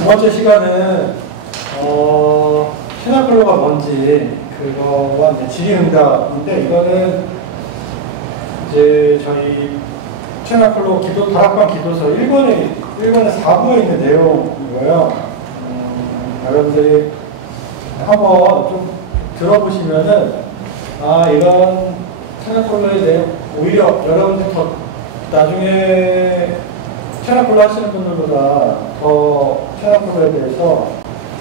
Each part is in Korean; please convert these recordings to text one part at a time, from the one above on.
두 번째 시간은 시나클로가 뭔지 그거와 이제 질의응답인데, 이거는 이제 저희 시나클로 기도 다락방 기도서 1권에 4부에 있는 내용이고요. 여러분들이 한번 좀 들어보시면은 이런 시나클로에 대해 오히려 여러분들 더 나중에 시나클로 하시는 분들보다 더 시나클로에 대해서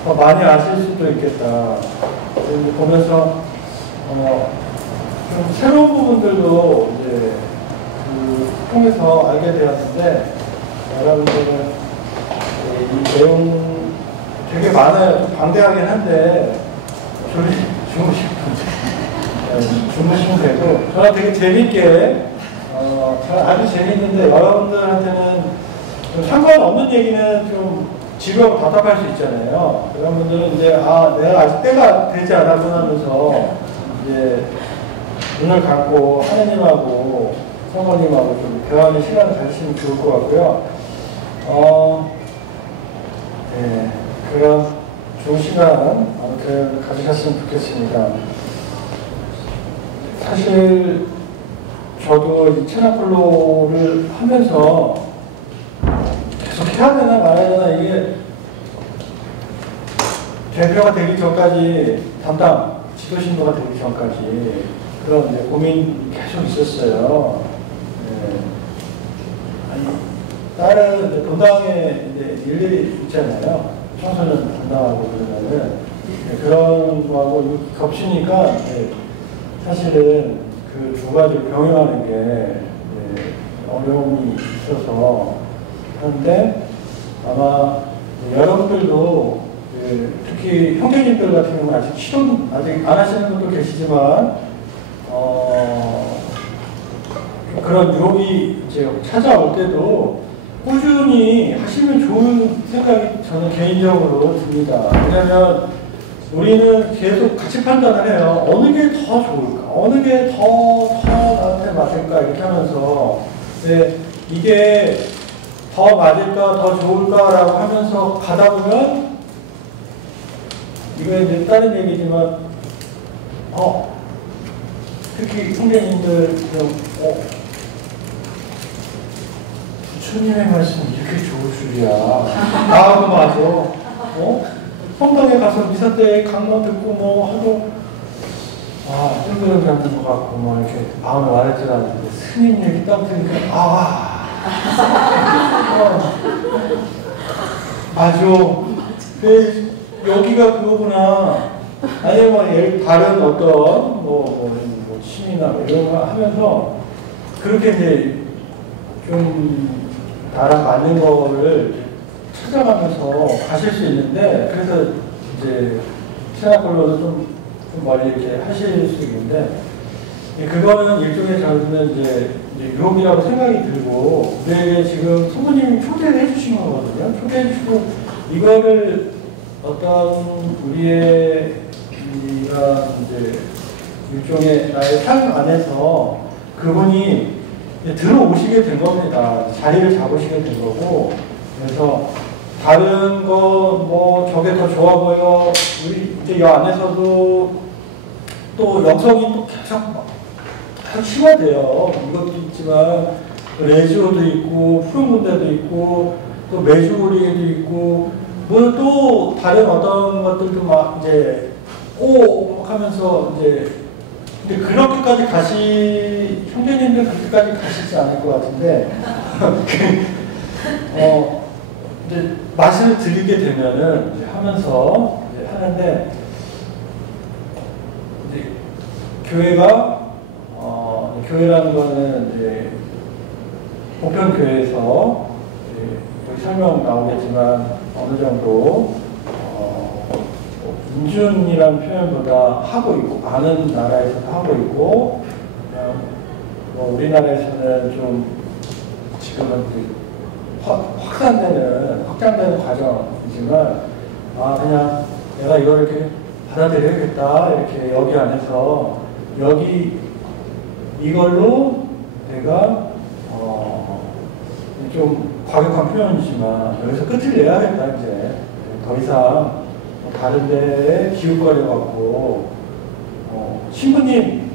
더 많이 아실 수도 있겠다. 보면서 좀 새로운 부분들도 이제 통해서 알게 되었는데, 여러분들은 이 내용 되게 많아요. 좀 방대하긴 한데 주무시면 되고, 저는 되게 재밌게 아주 재밌는데, 여러분들한테는 상관없는 얘기는 좀 지루하고 답답할 수 있잖아요. 그런 분들은 이제 내가 아직 때가 되지 않았구나 하면서 이제 눈을 감고 하느님하고 성모님하고 좀 대화하는 시간을 가지시면 좋을 것 같고요. 네, 그런 좋은 시간 아무튼 가지셨으면 좋겠습니다. 사실 저도 이 체나콜로를 하면서 계속 해야 되나 말아야 되나, 이게 대표가 되기 전까지, 담당 지도신도가 되기 전까지 그런 이제 고민이 계속 있었어요. 네. 다른 본당에 이제 일일이 있잖아요. 청소년 담당하고 그러면은 그런 거하고 겹치니까 사실은 그 두 가지 병행하는 게 어려움이 있어서 하는데, 아마 여러분들도 특히 형제님들 같은 경우는 아직 실험 아직 안 하시는 분도 계시지만 그런 유혹이 이제 찾아올 때도 꾸준히 하시면 좋은 생각이 저는 개인적으로 듭니다. 왜냐하면 우리는 계속 같이 판단을 해요. 어느 게 더 좋을까? 어느 게 더 나한테 맞을까? 이렇게 하면서 이게 더 맞을까? 더 좋을까? 라고 하면서 가다 보면, 이거는 이제 다른 얘기지만 특히 선생님들 부처님의 말씀이 이렇게 좋을 줄이야. 맞아. 성당에 가서 미사 때 강론 듣고 하도 뜬구름 잡는 것 같고 이렇게 마음을 말할 줄 아는데, 스님 얘기 딱 들으니까 맞아. 여기가 그거구나. 아니면 다른 어떤 취미나 이런 거 하면서 그렇게 이제 좀 나랑 맞는 거를 찾아가면서 가실 수 있는데, 그래서 이제 시나콜로도 좀 멀리 이렇게 하실 수 있는데, 그거는 일종의 저는 이제 유혹이라고 생각이 들고, 우리에게 지금 성모님이 초대를 해주신 거거든요. 초대해 주시고, 이거를 어떤 우리의 이런 이제 일종의 나의 삶 안에서 그분이 들어오시게 된 겁니다. 자리를 잡으시게 된 거고, 그래서 다른 거 저게 더 좋아 보여. 우리 이제 이 안에서도 또 영성이 또 계속 심화돼요. 이것도 있지만 레지오도 있고 푸른 군대도 있고 또 메주리에도 있고 또 다른 어떤 것들도 막 이제 하면서 이제 근데 그렇게까지 형제님들 그렇게까지 가시지 않을 것 같은데 이제 맛을 들이게 되면은 이제 하면서 이제 하는데, 이제 교회라는 거는 이제 보편교회에서 여기 설명 나오겠지만 어느 정도 인준이라는 표현보다 하고 있고, 많은 나라에서도 하고 있고, 우리나라에서는 좀 지금은 확장되는 과정이지만, 그냥 내가 이걸 이렇게 받아들여야겠다. 이렇게 여기 안에서, 이걸로 내가, 좀 과격한 표현이지만 여기서 끝을 내야겠다 이제. 더 이상 다른 데에 기웃거려갖고 신부님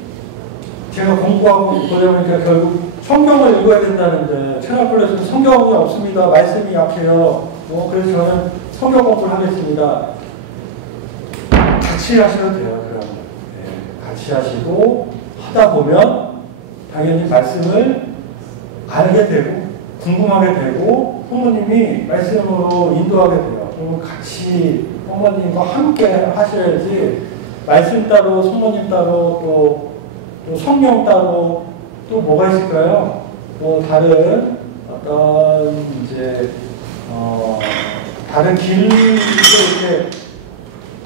제가 공부하고 그러다 보니까 결국 성경을 읽어야 된다는데 체나폴레스는 성경이 없습니다. 말씀이 약해요. 그래서 저는 성경 공부를 하겠습니다. 같이 하셔도 돼요. 그럼 같이 하시고 하다 보면 당연히 말씀을 알게 되고 궁금하게 되고 부모님이 말씀으로 인도하게 돼요. 그러면 같이 부모님과 함께 하셔야지 말씀 따로 성모님 따로 또 성령 따로 또 뭐가 있을까요? 또 다른 어떤 이제 다른 길로 이렇게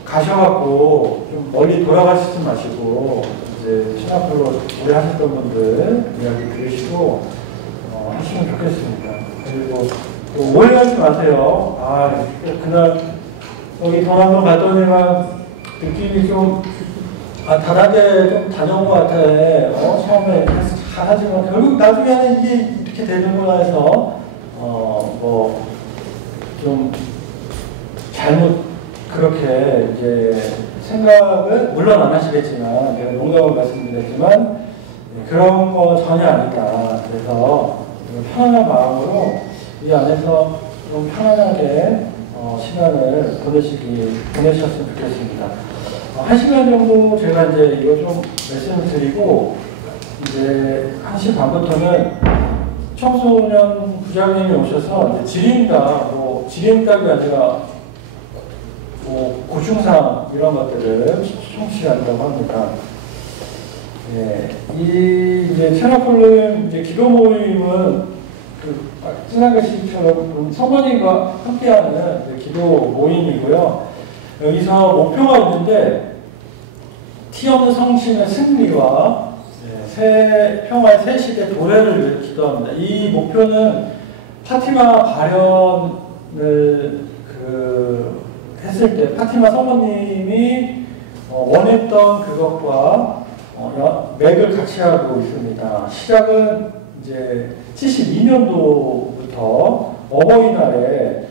가셔갖고 좀 멀리 돌아가시지 마시고 이제 체나폴로 오래 하셨던 분들 이야기 들으시고 하시면 좋겠습니다. 그리고 또 오해하지 마세요. 그날 여기 동안동 갔더니만 느낌이 좀 다른데 좀 다녀온 것 같아. 처음에 잘하지만 결국 나중에는 이게 이렇게 되는구나 해서 좀 잘못 그렇게 이제 생각을 물론 안 하시겠지만 내가 농담을 말씀드렸지만 그런 거 전혀 아니다. 그래서 편안한 마음으로 이 안에서 좀 편안하게 시간을 보내셨으면 좋겠습니다. 1시간 정도 제가 이제 이거 좀 말씀을 드리고 이제 1시 반부터는 청소년 부장님이 오셔서 이제 질의응답이 아니라 고충상 이런 것들을 청취한다고 합니다. 이제 체나폴로 이제 기도 모임은 지난 것처럼 성모님과 함께하는 기도 모임이고요. 여기서 목표가 있는데 티 없는 성신의 승리와 평화의 새 시대 도래를 위해 기도합니다. 이 목표는 파티마 발현을 했을 때 파티마 성모님이 원했던 그것과 맥을 같이 하고 있습니다. 시작은 이제 72년도부터 어버이날에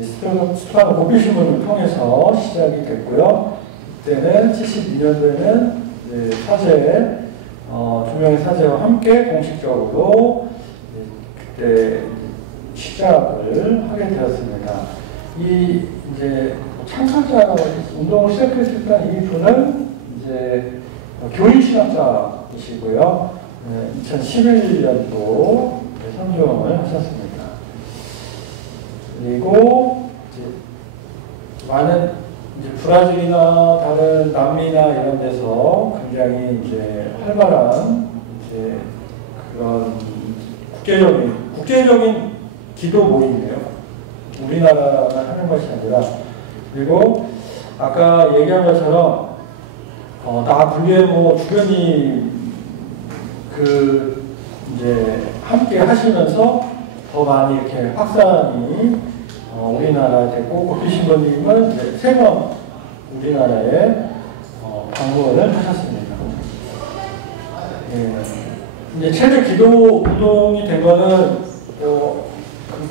스테파노 고비 신문을 통해서 시작이 됐고요. 그때는 72년도에는 사제, 두 명의 사제와 함께 공식적으로 그때 시작을 하게 되었습니다. 이제 참가자 운동을 시작했을 때 이분은 이제 교인신학자이시고요. 2011년도 선종을 하셨습니다. 그리고 많은 브라질이나 다른 남미나 이런 데서 굉장히 이제 활발한 그런 국제적인 기도 모임이에요. 우리나라만 하는 것이 아니라. 그리고 아까 얘기한 것처럼 나 불리에 주변이 이제 함께 하시면서 더 많이 이렇게 확산이 우리나라에 됐고 고비 신부님은 이제 3번 우리나라에 방문을 하셨습니다. 이제 최대 기도 운동이 된 거는 그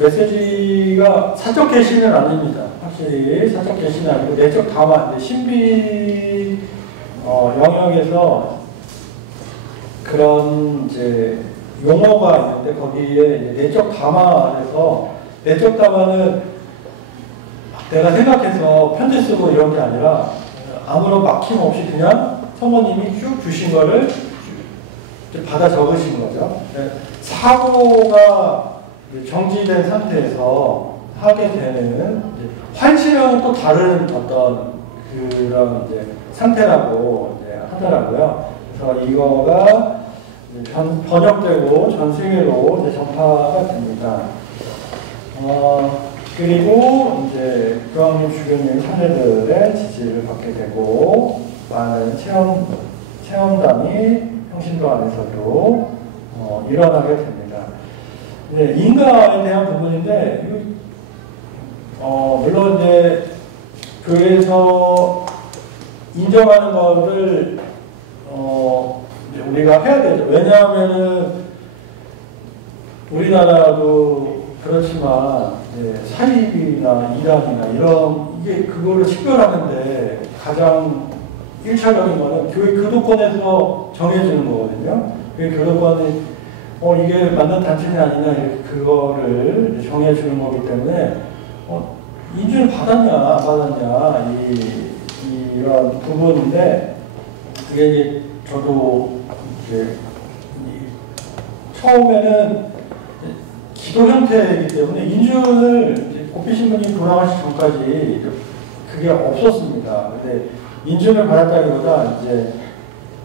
메시지가 사적 계시는 아닙니다. 확실히 사적 계시는 아니고 내적 담화, 신비 영역에서 그런 이제 용어가 있는데 거기에 내적 담화에서 내적 담화는 내가 생각해서 편지 쓰고 이런 게 아니라 아무런 막힘 없이 그냥 성모님이 쭉 주신 거를 받아 적으신 거죠. 사고가 정지된 상태에서 하게 되는 환시랑은 또 다른 어떤 그런 이제 상태라고 하더라고요. 그래서 이거가 번역되고 전 세계로 이제 전파가 됩니다. 그리고 이제 교황님 주교님 사례들의 지지를 받게 되고 많은 체험담이 평신도 안에서도 일어나게 됩니다. 인가에 대한 부분인데 물론 이제 교회에서 인정하는 거를 우리가 해야 되죠. 왜냐하면은 우리나라도 그렇지만 사입이나 이단이나 이런 이게 그거를 식별하는데 가장 1차적인 거는 교회 교도권에서 정해주는 거거든요. 교회 교도권이 이게 맞는 단체냐 아니냐 이렇게 그거를 정해주는 거기 때문에 인준을 받았냐 안 받았냐 이런 부분인데 그게 이제 저도 이제 처음에는 기도 형태이기 때문에 인준을 고피 신부님 돌아가시기 전까지 그게 없었습니다. 근데 인준을 받았다기보다 이제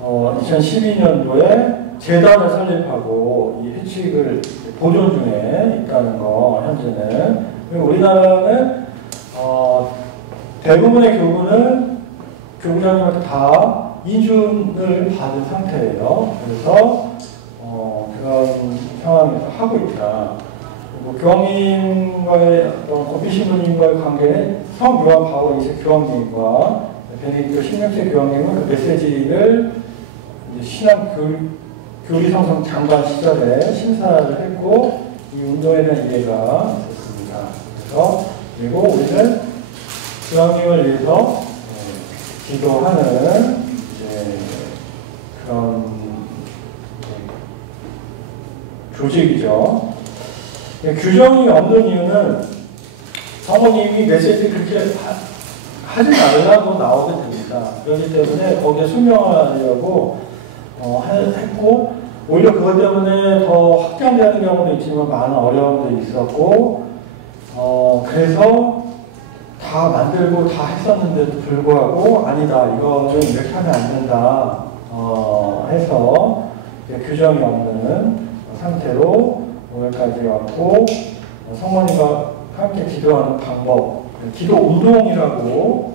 2012년도에 재단을 설립하고 이 회칙을 보존 중에 있다는 거 현재는. 그리고 우리나라는 대부분의 교구는 교구장님한테 다 인준을 받은 상태예요. 그래서 그런 상황에서 하고 있다. 그리고 교황님과의 고피 신부님과의 관계는 성 요한 바오 2세 교황님과 베네딕토 16세 교황님은 그 메시지를 신앙 교리성성 장관 시절에 심사를 했고 이 운동에 대한 이해가 있었습니다. 그래서 그리고 우리는 교황님을 위해서 기도하는 그런 조직이죠. 규정이 없는 이유는 사모님이 메시지를 그렇게 하지 말라고 나오게 됩니다. 그렇기 때문에 거기에 순명하려고 했고 오히려 그것 때문에 더 확장되는 경우도 있지만 많은 어려움도 있었고 그래서 다 만들고 다 했었는데도 불구하고 아니다 이거는 이렇게 하면 안 된다 해서 규정이 없는 상태로 오늘까지 왔고 성모님과 함께 기도하는 방법 기도 운동이라고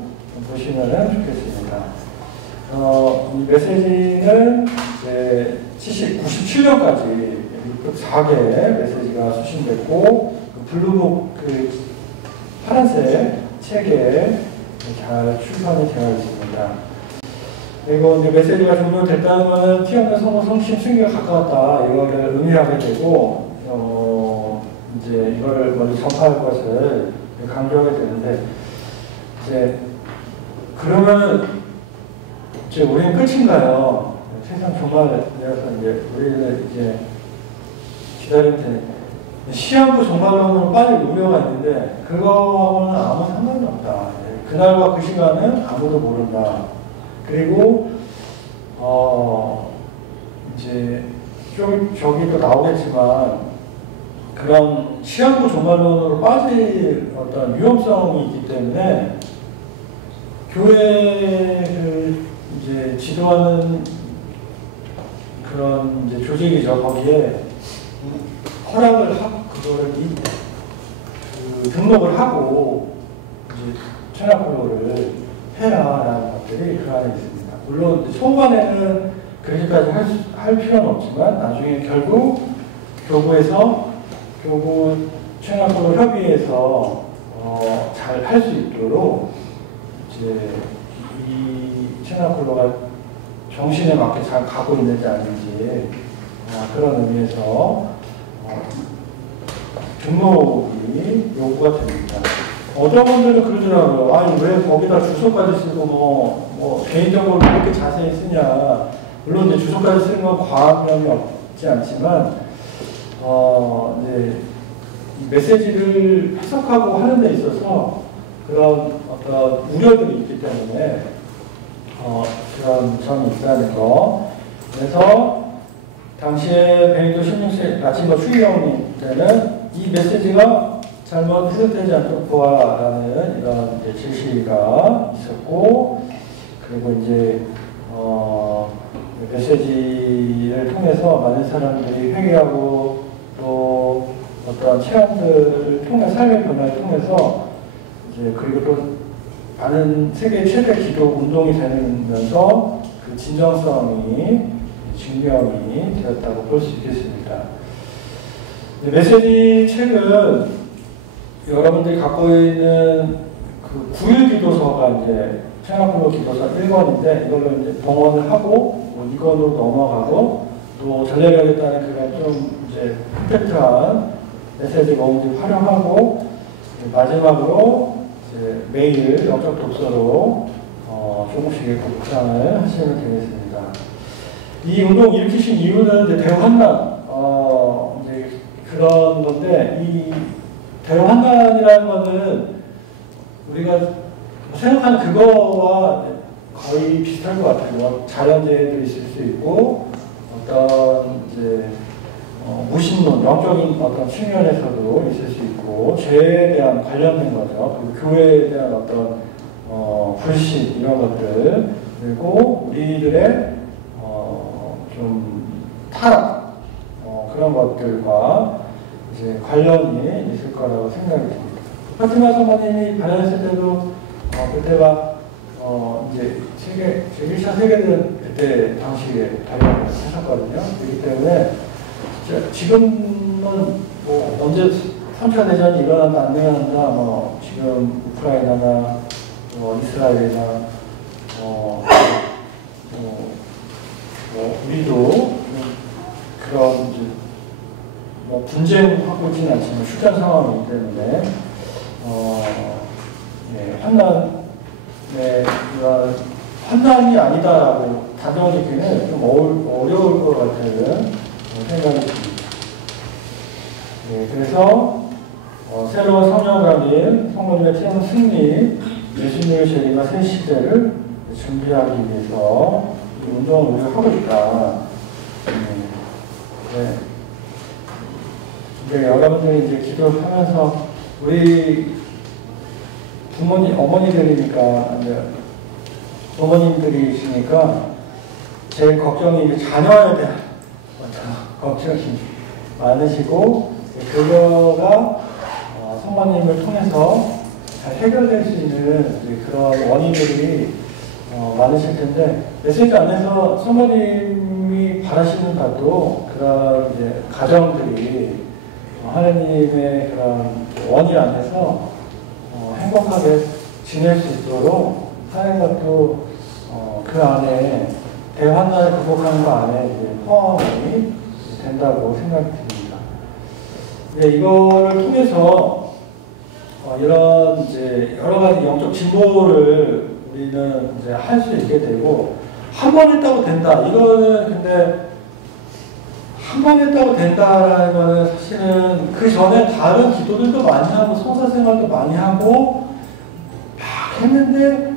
보시면 좋겠습니다. 이 메시지는 97년까지 4개 메시지가 수신됐고 블루북 파란색 책에 잘 출판이 되어 있습니다. 그리고 이제 메시지가 종료됐다는 것은 티 없는 성모 성심 승리가 가까웠다 이거를 의미하게 되고 이제 이거를 먼저 전파할 것을 강조하게 되는데 이제 그러면 이제 우리는 끝인가요? 세상 정말 내가서 이제 우리는 이제 기다릴 때 시한부 종말론으로 빠질 우려가 있는데 그거는 아무 상관이 없다. 그날과 그 시간은 아무도 모른다. 그리고 이제 좀 저기 또 나오겠지만 그런 시한부 종말론으로 빠질 어떤 위험성이 있기 때문에 교회를 이제 지도하는 그런 이제 조직이죠. 거기에 허락을 하고 그거를 등록을 하고 이제 천하콜로를 해라라는 것들이 그 안에 있습니다. 물론 초반에는 그렇게까지 할 필요는 없지만 나중에 결국 교구에서 교구 천하콜로 협의회에서 잘 할 수 있도록 이제 이 천하콜로가 정신에 맞게 잘 가고 있는지 아닌지 그런 의미에서 등록이 요구가 됩니다. 어떤 분들은 그러더라고요. 아니 왜 거기다 주소까지 쓰고 뭐 개인적으로 이렇게 자세히 쓰냐. 물론 이제 주소까지 쓰는 건 과학력이 없지 않지만 이제 이 메시지를 해석하고 하는 데 있어서 그런 어떤 우려들이 있기 때문에 그런 점이 있다는 거. 그래서 당시에 베네딕토 16세 라틴어 추기경님 때는 이 메시지가 잘못 해석되지 않도록 보아라는 이런 제시가 있었고, 그리고 이제 메시지를 통해서 많은 사람들이 회개하고 또 어떤 체험들을 통해 삶의 변화를 통해서 이제 그리고 또 많은 세계 최대 기도 운동이 되면서 그 진정성이 증명이 되었다고 볼 수 있겠습니다. 메시지 책은 여러분들이 갖고 있는 그 9일 기도서가 이제 천하콜로 기도서 1권인데 이걸로 이제 봉헌을 하고 2권으로 넘어가고 또 전래하겠다는 그런 좀 이제 컴팩트한 메시지 모음집 활용하고 마지막으로 이제 매일 영적 독서로 조금씩 묵상을 하시면 되겠습니다. 이 운동 일으키신 이유는 이제 대환란 이제 그런 건데 이 대환란이라는 거는 우리가 생각하는 그거와 거의 비슷할 것 같아요. 뭐 자연재해도 있을 수 있고 어떤 이제 무신론, 영적인 어떤 측면에서도 있을 수 있고 죄에 대한 관련된 거죠. 그리고 교회에 대한 어떤 불신 이런 것들 그리고 우리들의 좀 타락 그런 것들과 이제 관련이 있을 거라고 생각이 듭니다. 파티마 사모님이 발언했을 때도 그때가 이제 제1차 세계대전 그때 당시에 발견을 하셨거든요. 그렇기 때문에 지금은 뭐 언제 3차 대전이 일어난다 안 일어난다 뭐 지금 우크라이나나 이스라엘이나 우리도 그런 이제 뭐 분쟁하고 있지는 않지만 휴전 상황이기 때문에 환난이 아니다라고 단정짓기는 좀 어려울 것 같은 생각이 듭니다. 네, 그래서 새로운 성령감인 성모님의 태양 승리, 예수님의 재림과 새 시대를 준비하기 위해서 이 운동을 우리가 하고 있다. 네. 이제 여러분들이 이제 기도하면서 우리 부모님, 어머니들이니까 이제 부모님들이시니까 제일 걱정이 이제 자녀에 대한 걱정이 많으시고 그거가 성모님을 통해서 잘 해결될 수 있는 그런 원인들이 많으실 텐데 메시지 안에서 성모님이 바라시는 바도 그런 이제 가정들이 하나님의 그런 원인 안에서 행복하게 지낼 수 있도록 하는 것도 그 안에 대환난을 극복하는 거 안에 이제 포함이 된다고 생각이 듭니다. 네, 이거를 통해서 이런 이제 여러 가지 영적 진보를 우리는 이제 할 수 있게 되고 한 번 했다고 된다. 이거는 근데 한 번 했다고 된다라는 거는 사실은 그 전에 다른 기도들도 많이 하고 성사생활도 많이 하고 막 했는데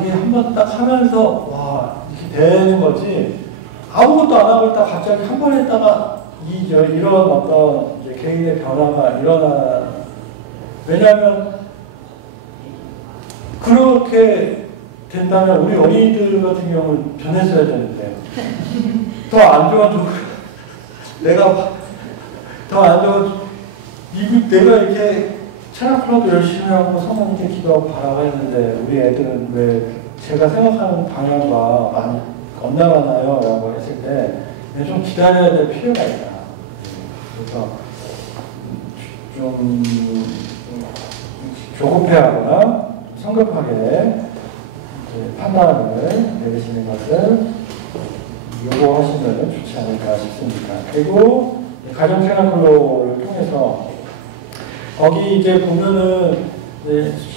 이게 한 번 딱 하면서 와 이렇게 되는 거지 아무것도 안 하고 있다가 갑자기 한 번 했다가 이런 어떤 이제 개인의 변화가 일어나 왜냐하면 그렇게 된다면 우리 어린이들 같은 경우는 변했어야 되는데 더 안 좋아지고 내가 더 안 좋아 내가 이렇게 체력 클럽도 열심히 하고 성모님께 기도하고 바라고 했는데 우리 애들은 왜 제가 생각하는 방향과 많이 엇나가나요? 라고 했을 때 좀 기다려야 될 필요가 있다. 그래서 좀 조급해하거나 성급하게 판단을 내리시는 것을 요구하시면 좋지 않을까 싶습니다. 그리고 가정생활 클로를 통해서 거기 이제 보면은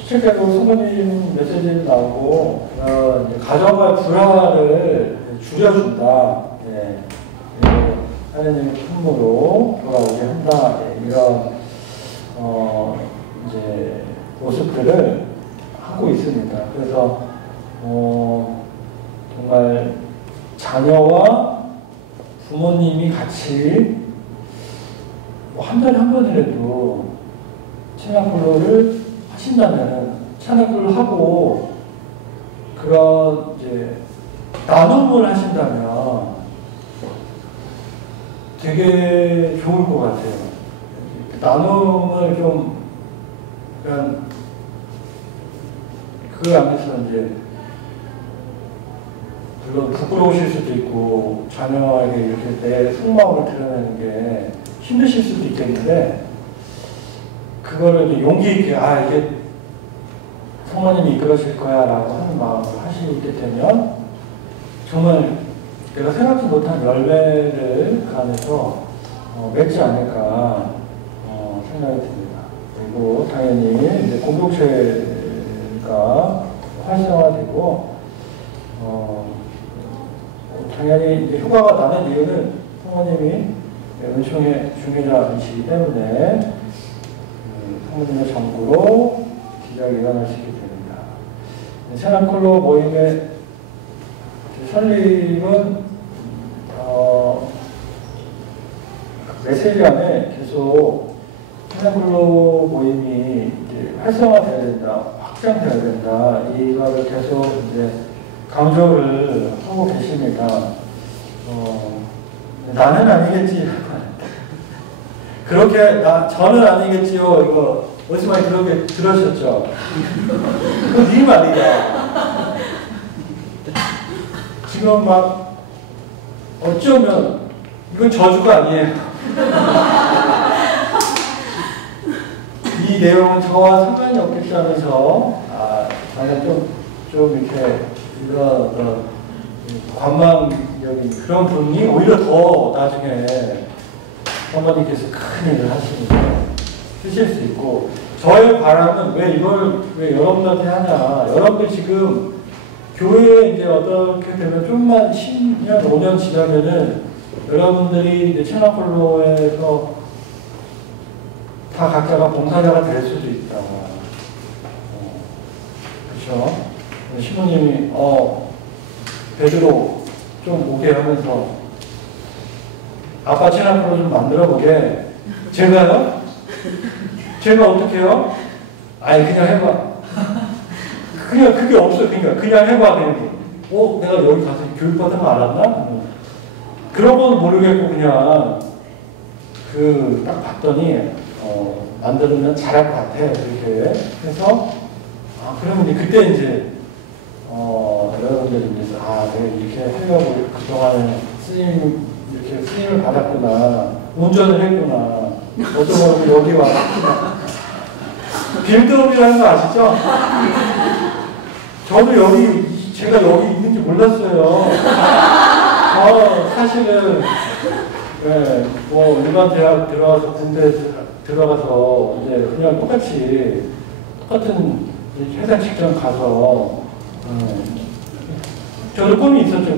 실제로 성모님 메시지 나오고 가정의 불화를 줄여준다. 예. 하나님의 품으로 돌아오게 한다. 예. 이런 이제 모습들을 하고 있습니다. 그래서 정말 자녀와 부모님이 같이 한 달에 한 번이라도 찬양클로를 하신다면 찬양클로를 하고 그런 이제 나눔을 하신다면 되게 좋을 것 같아요. 나눔을 좀 약간 그 안에서 이제 물론 부끄러우실 수도 있고 자녀에게 이렇게 내 속마음을 드러내는 게 힘드실 수도 있겠는데 그거를 이제 용기 있게 이게 성모님이 이끌어질 거야 라고 하는 마음으로 하시게 되면 정말 내가 생각지 못한 열매를 그 안에서 맺지 않을까 생각이 듭니다. 그리고 당연히 이제 공동체가 활성화되고, 당연히 이제 효과가 나는 이유는 부모님이 은총의 중요자이시기 때문에 부모님의 정부로 기적이 일어날 수 있게 됩니다. 세나콜로 모임의 설립은 메시지 안에 계속 세나콜로 모임이 이제 활성화되어야 된다, 확장되어야 된다, 이거를 계속 이제 강조를 하고 계십니다. 나는 아니겠지. 그렇게, 저는 아니겠지요. 이거, 어디서 많이 그렇게 들으셨죠? 그거 네 말이야. 지금 막, 어쩌면, 이건 저주가 아니에요. 이 내용은 저와 상관이 없겠지 하면서, 저는 좀 이렇게, 이런 관망적인 그런 분이 오히려 더 나중에 어머니께서 큰 일을 하실 수 있고, 저의 바람은 왜 여러분한테 하냐. 여러분들 지금 교회에 이제 어떻게 되면 좀만 10년, 5년 지나면은 여러분들이 이제 채널콜로에서 다 각자가 봉사자가 될 수도 있다. 그렇죠? 신부님이 베드로 좀 오게 하면서 아빠 채널콜로 좀 만들어 보게. 제가요? 제가 어떻게 해요? 아니 그냥 해봐. 그냥 그게 없어요. 그냥 해봐. 내가 여기 가서 교육받은 거 알았나? 그런 건 모르겠고 그냥 딱 봤더니 만들면 잘할 것 같아. 이렇게 해서 그러면 그때 이제 여러분들이 이제 내가 이렇게 하려고 그동안에 이렇게 쓰임을 받았구나, 운전을 했구나, 어쩌면 여기 와서 빌드업이라는 거 아시죠? 저도 제가 여기 있는지 몰랐어요. 사실은 일반 대학 들어가서 군대 들어가서 이제 그냥 똑같은 해상 직장 가서 저도 꿈이 있었죠.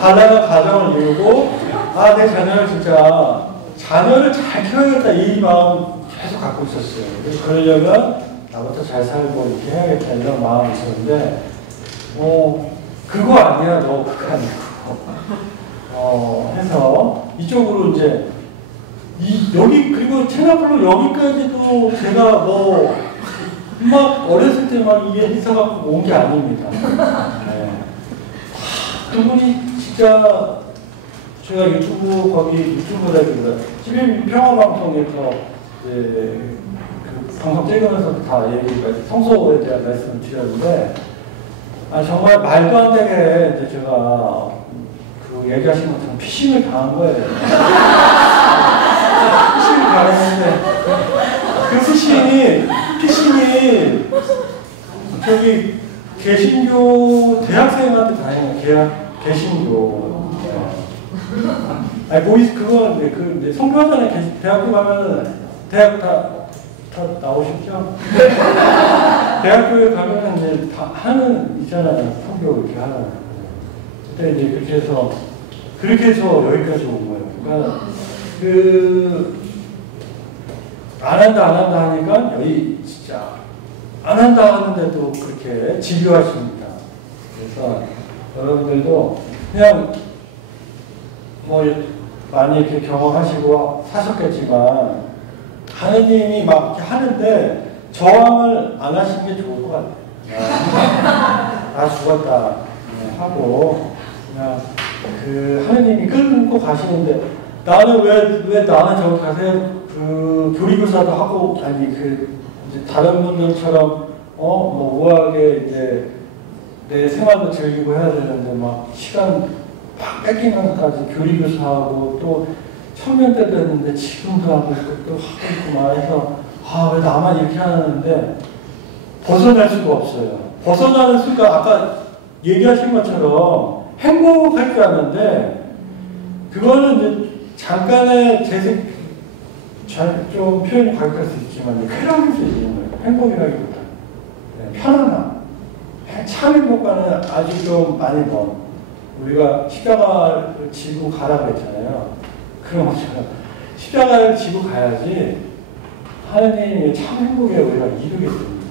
바다가 가정을 이루고 내 자녀를 잘 키워야겠다 이 마음 계속 갖고 있었어요. 그래서 그러려면 나부터 잘 살고 이렇게 해야겠다 이런 마음이 있었는데 그거 아니야. 너 그거 아니고 해서 이쪽으로 이제 그리고 채널콜로 여기까지도 제가 막 어렸을 때 막 이게 있어갖고 온 게 아닙니다. 그분이 진짜 제가 유튜브라기보다 지금 평화방송에서 그 방송 찍으면서 다 얘기까지 성소에 대한 말씀을 드렸는데 정말 말도 안 되게 이제 제가 얘기하신 것처럼 피싱을 당한 거예요. 피싱을 당했는데 그 피싱이 저기 개신교 대학생한테 다니는 개신교. 그건 이제 성교하잖아요. 대학교 가면은 대학 다 나오셨죠? 대학교에 가면은 이제 다 하는 있잖아요. 성교 이렇게 하는. 그때 이제 그렇게 해서 여기까지 온 거예요. 그러니까 안 한다 하니까 여기 진짜 안 한다 하는데도 그렇게 집요하십니다. 그래서 여러분들도 그냥 많이 이렇게 경험하시고 사셨겠지만 하느님이 막 이렇게 하는데 저항을 안 하시는 게 좋을 것 같아요. 나 죽었다 하고 그냥 하느님이 끌고 가시는데 나는 왜 나는 저기 가세요? 교리교사도 하고 이제 다른 분들처럼 우아하게 이제 내 생활도 즐기고 해야 되는데 막 시간 막 뺏기면서까지 교리교사하고 또 청년 때도 했는데 지금도 하고 있고 또 하고 있고 막 해서 왜 나만 이렇게 하는데 벗어날 수가 없어요. 벗어나는 순간 아까 얘기하신 것처럼 행복할 줄 아는데 그거는 이제 잠깐의 좀 표현이 과격할 수 있지만 쾌락일 수 있는 거예요. 행복이라기보다. 네, 편안함. 참 행복과는 아주 좀 많이 먼. 우리가 십자가를 지고 가라 그랬잖아요. 그런 것처럼 십자가를 지고 가야지 하느님의 참 행복에 우리가 이르게 됩니다.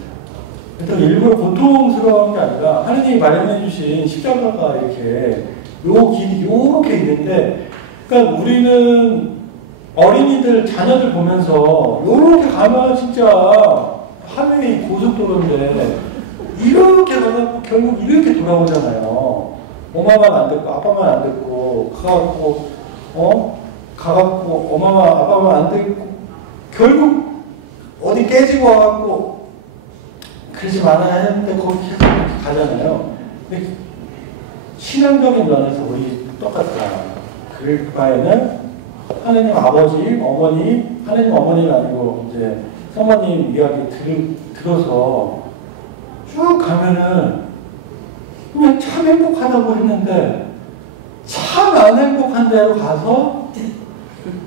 그래서 일부러 고통스러운 게 아니라 하느님이 마련해 주신 십자가가 이렇게 요 길이 요렇게 있는데, 그러니까 우리는 어린이들 자녀들 보면서 요렇게 가면 진짜 하늘이 고속도로인데 이렇게 가서 결국 이렇게 돌아오잖아요. 엄마만 안 듣고 아빠만 안 듣고 가갖고 엄마만 아빠만 안 듣고 결국 어디 깨지고 와갖고 그러지 말아야 했는데 거기 계속 이렇게 가잖아요. 근데 신앙적인 면에서 우리 똑같다. 그 바에는 하느님 아버지, 어머니, 하느님 어머니는 아니고 이제 사모님 이야기 들어서 쭉 가면은 그냥 참 행복하다고 했는데 참 안 행복한 데로 가서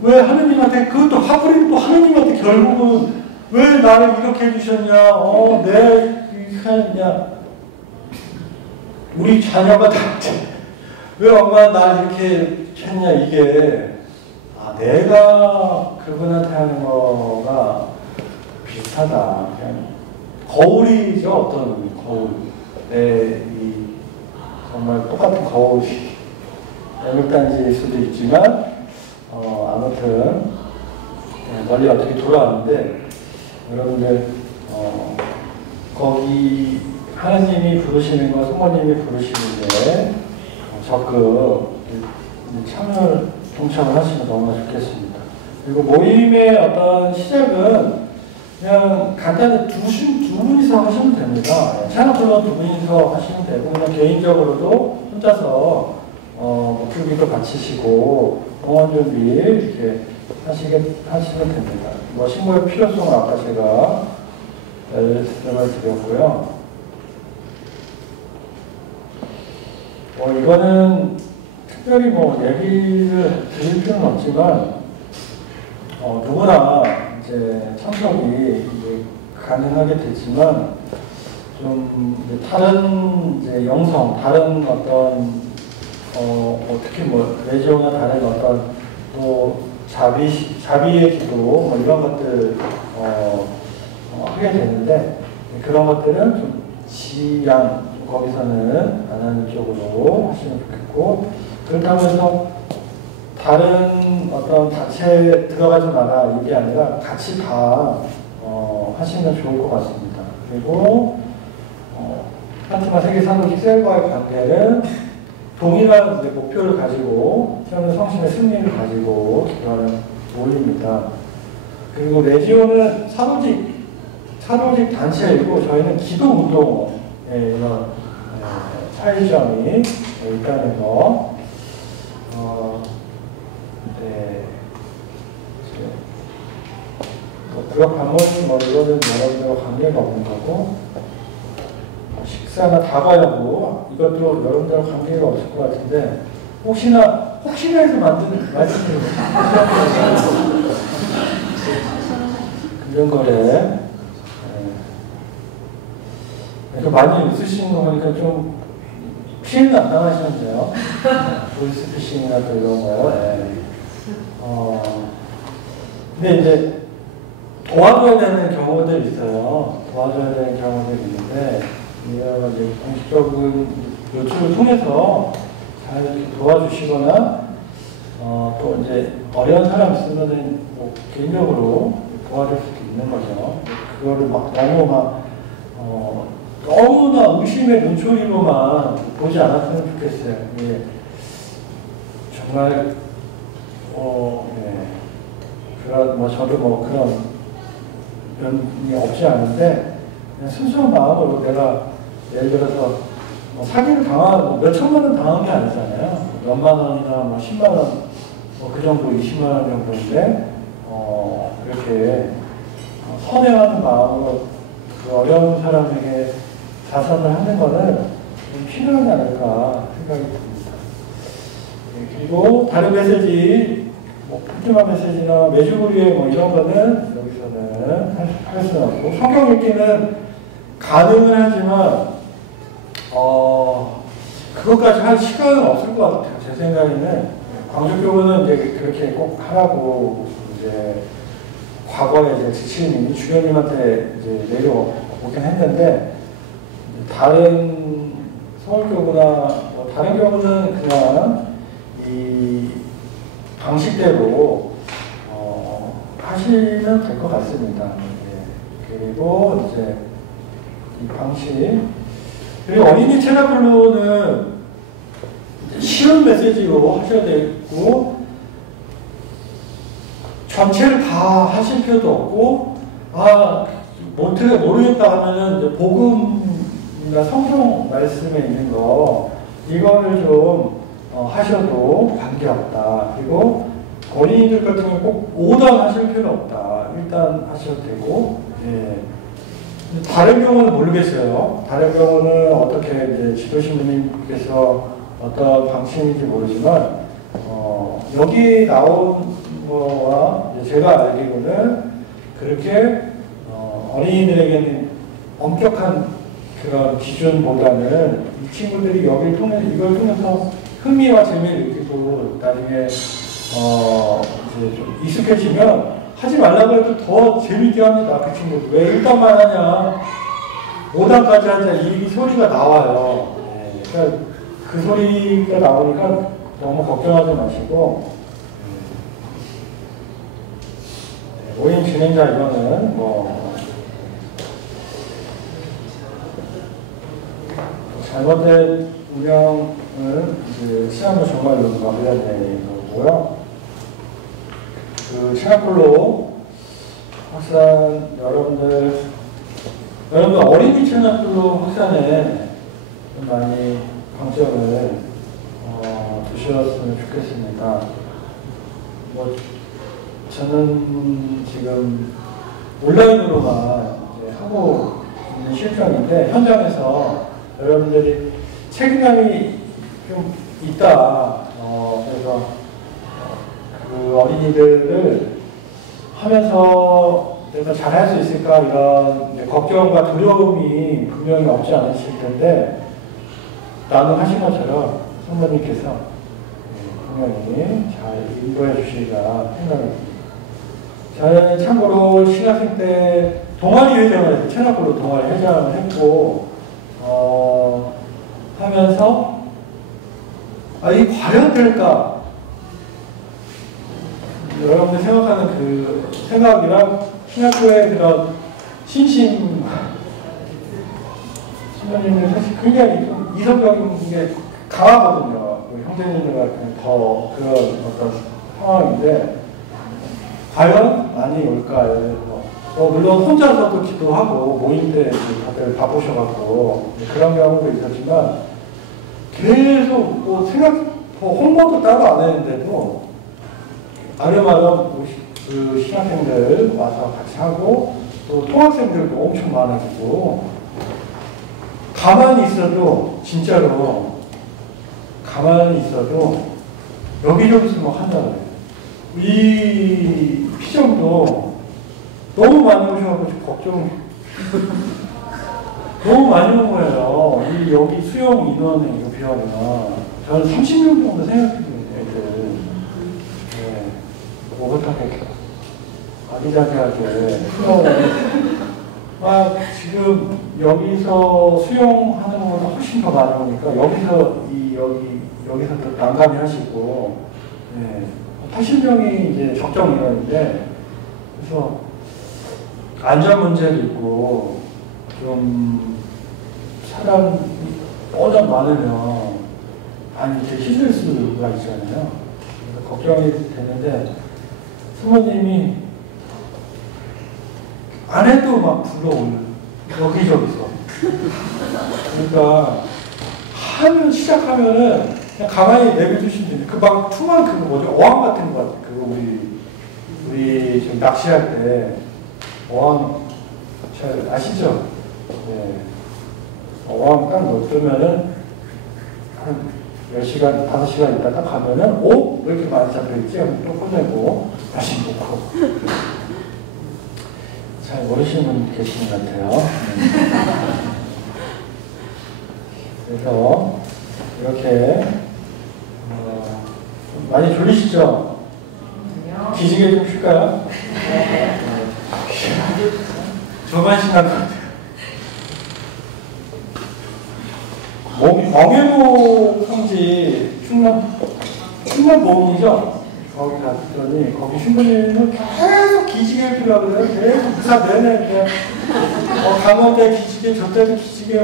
왜 하느님한테 그것도 하필이면 또 하느님한테 결국은 왜 나를 이렇게 해주셨냐, 내 이렇게 하느냐, 우리 자녀가 다 왜 엄마가 날 이렇게 했냐, 이게 내가 그분한테 하는 거가 비슷하다. 그냥 거울이죠, 어떤 의미, 거울. 이 정말 똑같은 거울이 애물단지일 수도 있지만 아무튼 멀리 어떻게 돌아왔는데 여러분들 거기 하나님이 부르시는 거, 성모님이 부르시는데 적극 동참을 하시면 너무나 좋겠습니다. 그리고 모임의 어떤 시작은 그냥 간단히 두 분이서 하시면 됩니다. 찬양불러 두 분이서 하시면 되고, 그냥 개인적으로도 혼자서 목표기도 바치시고 공원 준비 이렇게 하시면 됩니다. 신고의 필요성을 아까 제가 말씀을 드렸고요. 이거는 특별히 얘기를 드릴 필요는 없지만 누구나 이제 참석이 이제 가능하게 됐지만 좀 다른 이제 영성, 다른 어떤 특히 레지오나 다른 어떤 또 자비의 기도 이런 것들 하게 되는데 그런 것들은 좀 지양 거기서는 안 하는 쪽으로 하시면 좋겠고, 그렇다고 해서 다른 어떤 단체에 들어가지 마라 이게 아니라 같이 다 하시면 좋을 것 같습니다. 그리고 파티마 세계사도직 셀과의 관계는 동일한 목표를 가지고 태어난 성신의 승리를 가지고 기도하는 모임입니다. 그리고 레지오는 사도직 단체이고 저희는 기도 운동에 이런 차이점이 있다는 거. 구역 방문 이거는 여러분들과 관계가 없는 거고, 식사나 다과여부 이것도 여러분들과 관계가 없을 것 같은데 혹시나 해서 만든 말씀드리는 금전거래 많이 웃으시는 거 보니까 좀 피해는 안 당하시는데요. 보이스피싱이나 또 이런 거요. 근데 이제 도와줘야 되는 경우들이 있어요. 도와줘야 되는 경우들이 있는데 이런 이제 공식적인 요청을 통해서 잘 이렇게 도와주시거나 또 이제 어려운 사람 있으면은 개인적으로 도와줄 수도 있는 거죠. 그거를 너무나 의심의 눈초리로만 보지 않았으면 좋겠어요. 예. 정말 저도 그런 면이 없지 않은데 그냥 순수한 마음으로 내가 예를 들어서 사기를 몇 천만 원 당한 게 아니잖아요. 몇만 원이나 10만 원, 그 정도 20만 원 정도인데 그렇게 선회하는 마음으로 그 어려운 사람에게 자선을 하는 것은 좀 필요하지 않을까 생각이 듭니다. 그리고 다른 메시지 뭐 파티마 메시지나 메주구리에 뭐 이런 거는 여기서는 할 수는 없고, 성경 읽기는 가능은 하지만 그것까지 할 시간은 없을 것 같아요. 제 생각에는 광주교구는 이제 그렇게 꼭 하라고 이제 과거에 이제 지침이 주교님한테 이제 내려오긴 했는데, 다른 서울교구나 뭐 다른 교구는 그냥 이 방식대로 하시면 될 것 같습니다. 예. 그리고 이제 이 방식, 그리고 어린이 체납블로는 쉬운 메시지로 하셔야 되고, 전체를 다 하실 필요도 없고, 모르겠다 하면은 이제 복음이나 성경 말씀에 있는 거, 이거를 좀 하셔도 관계없다. 그리고 어린이들 같은 경우는 꼭 5단 하실 필요 없다. 1단 하셔도 되고, 예. 다른 경우는 모르겠어요. 다른 경우는 어떻게 이제 지도신부님께서 어떤 방식인지 모르지만, 여기 나온 거와 제가 알기로는 그렇게 어린이들에게는 엄격한 그런 기준보다는 이 친구들이 이걸 통해서 흥미와 재미를 느끼고 나중에 이제 좀 익숙해지면 하지 말라고 해도 더 재밌게 합니다. 그 친구들. 왜 1단만 하냐, 5단까지 하자, 이 소리가 나와요. 네. 그러니까 그 소리가 나오니까 너무 걱정하지 마시고, 모임 진행자 이거는 뭐 잘못된 운영은 이제 시한부 종말론과 관련된 거고요. 그 체납블로 확산, 여러분들 어린이 체납블로 확산에 좀 많이 방점을 두셨으면 좋겠습니다. 뭐 저는 지금 온라인으로만 이제 하고 있는 실정인데, 현장에서 여러분들이 책임감이 좀 있다. 그래서 그 어린이들을 하면서 내가 잘할 수 있을까, 이런 걱정과 두려움이 분명히 없지 않으실 텐데, 나는 하신 것처럼 성모님께서 분명히 잘 인도해 주시리라 생각합니다. 저는 참고로 신학생 때 동아리 회장을, 체납블로 동아리 회장을 했고, 하면서 이 과연 될까? 여러분들 생각하는 그 생각이랑 신학교의 그런 신심님은 사실 굉장히 좀 이성적인 게 강하거든요. 형제님들과 더 그런 어떤 상황인데, 과연 많이 올까요? 물론 혼자서도 기도하고 모임 때 다들 바쁘셔갖고 그런 경우도 있었지만, 계속 뭐 홍보도 따로 안 했는데도 아름아름 그 신학생들 와서 같이 하고, 또 통학생들도 엄청 많아지고, 가만히 있어도, 진짜로 가만히 있어도 여기저기서 뭐 한다고 해요. 이 피정도 너무 많이 오셔서 걱정, 너무 많이 온 거예요. 여기 수용 인원에 이거 비하면 저는 30명 정도 생각해요. 애들. 네. 오붓하게 아기자기하게 지금 여기서 수용하는 것보다 훨씬 더 많이 오니까 여기서 또 난감히 하시고, 네. 80명이 이제 적정 인원인데, 그래서 안전 문제도 있고, 좀 사람이 워낙 많으면 많이 이제 힘들 수가 있잖아요. 그래서 걱정이 되는데, 부모님이 안 해도 막 불러오는, 여기저기서. 그러니까 하면, 시작하면은 그냥 가만히 내비두시면 됩니다. 그 막 투만 그거 뭐죠? 어항 같은 거 같아요. 그거 우리 지금 낚시할 때 어항 잘 아시죠? 네. 어항 딱 넣으면은 한 10시간, 5시간 있다가 가면은, 오? 왜 이렇게 많이 잡혀있지? 하면 또 꺼내고, 다시 놓고. 잘 모르시는 분 계시는 것 같아요. 그래서, 이렇게, 좀 많이 졸리시죠? 기지개 좀 쉴까요? 저만 신난 것 같아요. 멍해모 평지 충남보험이죠? 거기 갔더니 거기 신부님은 계속 기지개를 피려고 그래요. 계속 부산 내내 그냥 강원대 기지개, 저때도 기지개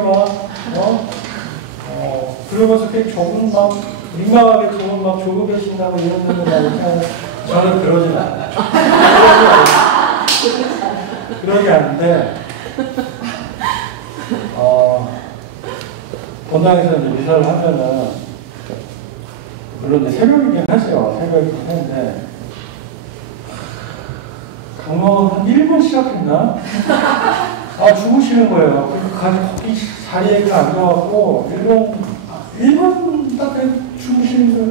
그러면서 저분 막 민망하게 저분 막 조급해 신다고 이런 분들 많으니까 저는 그러진 않아요. 그러지 않는데 본당에서 이제 미사를 하면은, 물론 이제 새벽이긴 하죠. 새벽이긴 했는데, 강릉은 한 1분 시작했나? 주무시는 거예요. 그래서 거기 자리에 앉아갖고, 1분 딱 주무시는 거예요.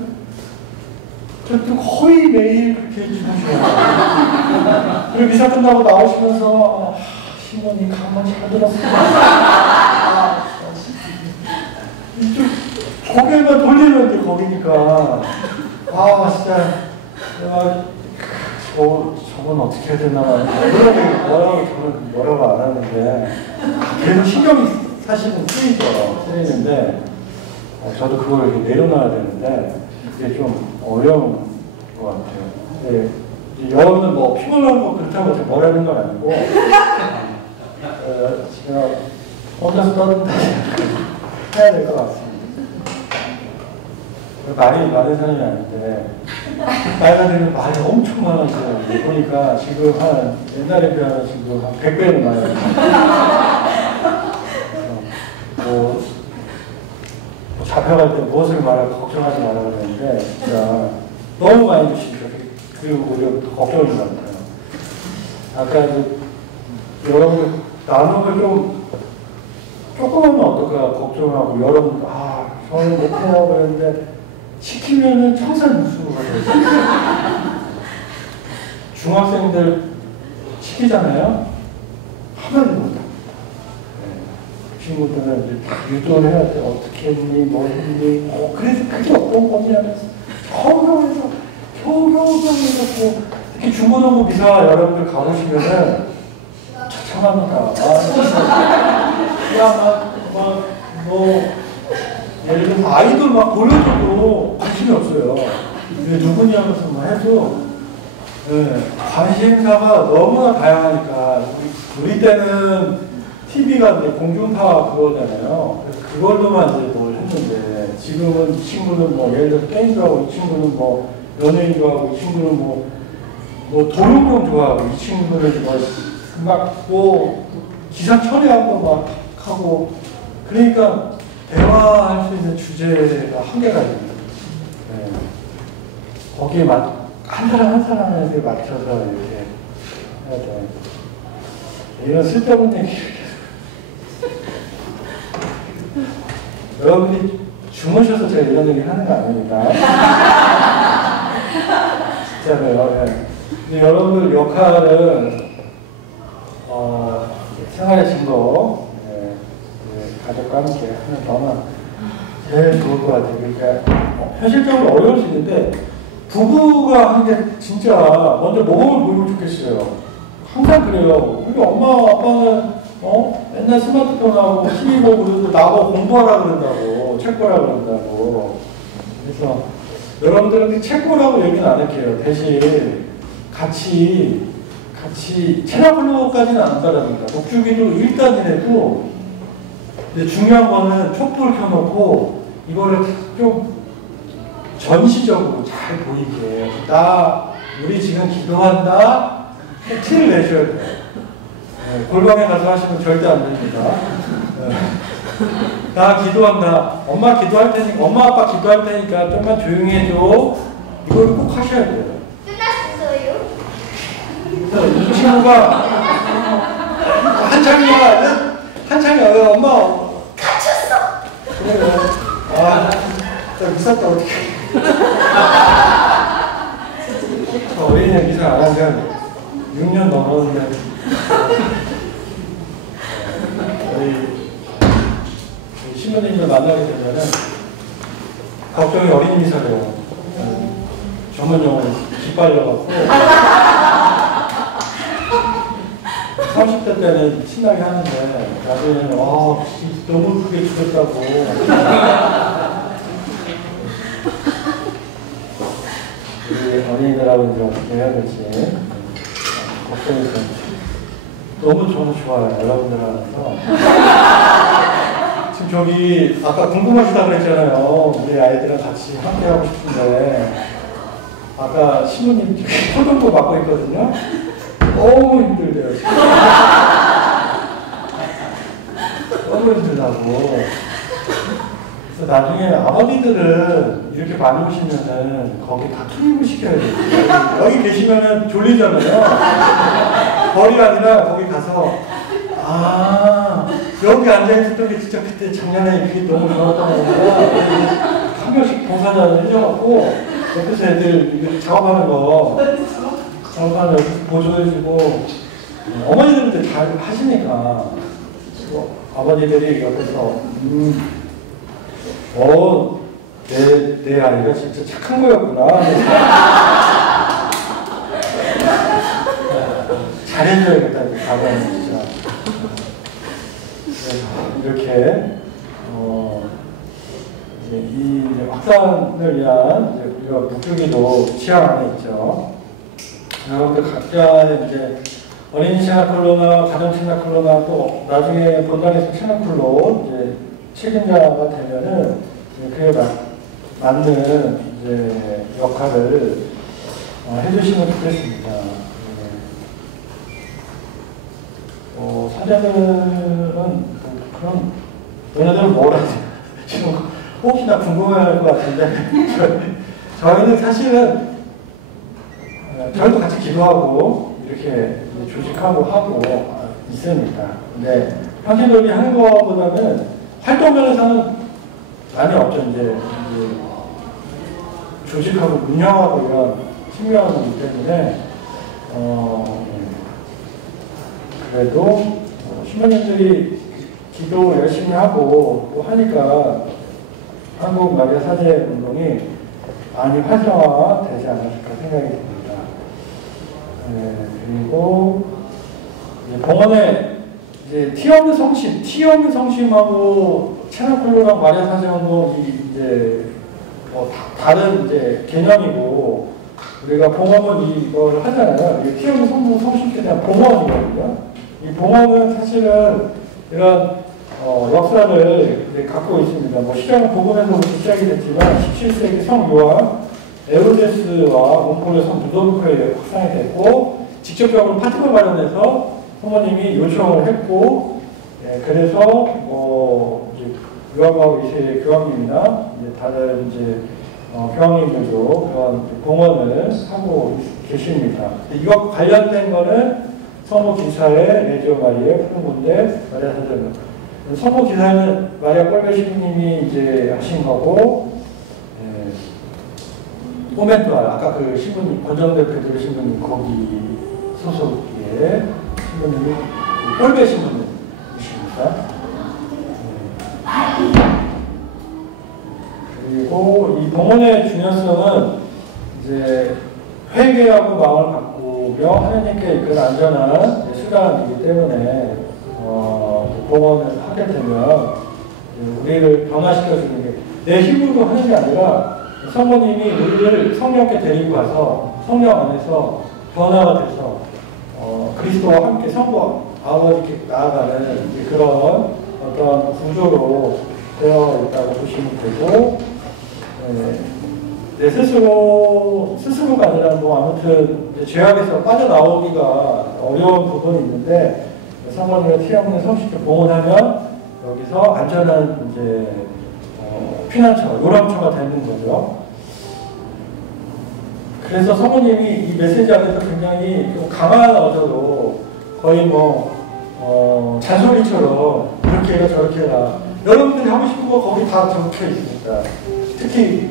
저도 거의 매일 그렇게 주무셔요. 그리고 미사 끝나고 나오시면서, 신부님 강만 잘 들었습니다. 이쪽 고개만 돌리면 거기니까 진짜 내가 저건 어떻게 해야 되나 뭐라고 안 하는데 계속 신경이 사실은 쓰이는데 저도 그걸 이렇게 내려놔야 되는데 이게 좀 어려운 것 같아요. 네, 여러분은 뭐 피곤한 거 그렇다고 제가 뭐라는 건 아니고 제가 혼자서 떠든다 해야 될 것 같습니다. 말이 많은 사람이 아닌데 나이가 되면 말이 엄청 많아져요. 보니까 지금 한 옛날에 비하면 지금 한 100배는 많아요. 잡혀갈 때 무엇을 말할까 걱정하지 말라고 그러는데 진짜 너무 많이 주시니까 그리고 오히려 더 걱정인 것 같아요. 아까 여러분들 나눔을 조금만 어떨까 걱정하고 여러분 저는 못해요 그랬는데 시키면은 청산유수가 돼요. 중학생들 시키잖아요. 하나도 못해. 그 친구들은 이제 다 유도를 해야 돼. 어떻게 했니, 뭐 했니. 그래서 그게 어떤 거냐면서 겨우겨우 특히 중고등부 미사 여러분들 가보시면은 처참합니다. 예를 들어서 아이돌 막 보여줘도 관심이 없어요. 누구냐 하면서 해도 관심 행사가 너무나 다양하니까 우리 때는 TV가 공중파 그거잖아요. 그래서 그걸로만 이제 뭘 했는데 지금은 이 친구는 뭐 예를 들어서 게임도 하고 이 친구는 뭐 연예인 좋아하고 이 친구는 뭐 도둑병 좋아하고 이 친구는 뭐 기사 처리하고 막 하고 그러니까 대화할 수 있는 주제가 한계가 있습니다. 거기에 한 사람 한 사람에게 맞춰서 이렇게 해야 돼. 이런 쓸데없는 얘기를 여러분이 주무셔서 제가 이런 얘기를 하는 거 아닙니다. 진짜로요. 근데 여러분들 역할은 생활의 증거 가족과 함께 하는 거는 제일 좋을 것 같아요. 그러니까 현실적으로 어려울 수 있는데 부부가 하는 게 진짜 먼저 모범을 보이면 좋겠어요. 항상 그래요. 우리 엄마 아빠는 맨날 스마트폰하고 TV 보고 그래도 나보고 공부하라 그런다고 책 보라 그런다고. 그래서 여러분들한테 책 보라고 얘기는 안 할게요. 대신 같이 체라블로까지는 안 따라합니다. 독주기도 일단이라도 근데 중요한 거는 촛불 켜놓고 이거를 좀 전시적으로 잘 보이게 우리 지금 기도한다 티를 내셔야 돼요. 골방에 가서 하시면 절대 안 됩니다. 나 기도한다. 엄마 기도할 테니까 엄마 아빠 기도할 테니까 좀만 조용히 해줘. 이걸 꼭 하셔야 돼요. 끝났어요? 그래서 이 친구가 한창이야 엄마 갇혔어. 그래. 미쳤다, 어떻게. 어린이날 미사 안 한 지 6년 넘었는데. 저희 신부님을 만나게 되면은 걱정이 어린이 미사래요. 전문 용어로 기빨려갖고 30대 때는 신나게 하는데 나중에는 너무 크게 죽였다고. 우리 어린이들하고 이제 어떻게 해야 될지 걱정이 돼요. 너무 저는 좋아요, 여러분들하고. 지금 저기 아까 궁금하시다고 그랬잖아요. 우리 아이들이랑 같이 함께 하고 싶은데 아까 신부님 표정도 맡고 있거든요. 너무 힘들대요. 너무 힘들다고. 그래서 나중에 아버지들은 이렇게 많이 오시면은 거기 다 투입을 시켜야 돼요. 여기 계시면은 졸리잖아요. 거리가 아니라 거기 가서 여기 앉아있었던 게 진짜 그때 작년에 그게 너무 좋았던 거구나. 한 명씩 봉사자를 해줘갖고 옆에서 애들 이거 작업하는 거 여기서 보조해주고 어머니들도 잘 하시니까 아버지들이 옆에서 내 아이가 진짜 착한 거였구나. 잘해줘야겠다. 가봐야 진짜. 이렇게 이 확산을 위한 우리가 북주기도 지향 안에 있죠. 여러분들 각자의 이제 어린이 시나클로나 가정 시나클로나 또 나중에 본당에서 시나클로 이제 책임자가 되면은 그에 맞는 이제 역할을 해주시면 좋겠습니다. 사자들은 그럼 너네들은 뭘 하지? 지금 혹시나 궁금해할 것 같은데 저희는 사실은 저희도 같이 기도하고 이렇게 조직하고 하고 있으니까. 근데 평신도리 하는 것보다는 활동 면에서는 많이 없죠. 이제 조직하고 운영하고 이런 측면이기 때문에 그래도 신부님들이 기도 열심히 하고 또 하니까 한국 마리아 사제 운동이 많이 활성화되지 않았을까 생각이 듭니다. 그리고 이제 봉헌에 이제 티 없는 성심하고 체나클로랑 마리아 사제 운동이 이제 다른 이제 개념이고 우리가 봉헌은 이걸 하잖아요. 티 없는 성심에 대한 봉헌이거든요. 이 봉헌은 사실은 이런 역사를 갖고 있습니다. 시장 복음에서부터 시작이 됐지만 17세기 성 요한 에로데스와 몽골의 성 루도비코에 확산이 됐고 직접적으로 파티클 마련해서 성모님이 요청을 했고 그래서 요한마을 2세 교황님이나 다른 이제 교황님들도 그런 봉헌을 하고 계십니다. 이와 관련된 거는 성모 기사의 레지오 마리아 푸른 군대 마리아 사제입니다. 성모 기사는 마리아 꼴베 신부님이 이제 하신 거고, 포멘토알 아까 그 신부님 권정대 베드로 신부님 거기 소속의 신부님이 꼴베 신부님이십니다. 그리고 이 봉헌의 중요성은 이제 회개하고 마음을 바꾸며 하나님께 이끌 안전한 수단이기 때문에 봉헌을 하게 되면 우리를 변화시켜주는 게 내 힘으로 하는 게 아니라 성모님이 우리를 성령께 데리고 가서 성령 안에서 변화가 돼서 그리스도와 함께 성부 아버지께 나아가는 그런 어떤 구조로 되어 있다고 보시면 되고 내 스스로가 아니라 아무튼 죄악에서 빠져나오기가 어려운 부분이 있는데 성모님의 티 없는 성식을 봉헌하면 여기서 안전한 이제 피난처, 요람처가 되는 거죠. 그래서 성모님이 이 메시지 안에서 굉장히 강한 어조로 거의 잔소리처럼 이렇게 해라 저렇게 해라 여러분들이 하고 싶은 거 거기 다 적혀 있습니다. 특히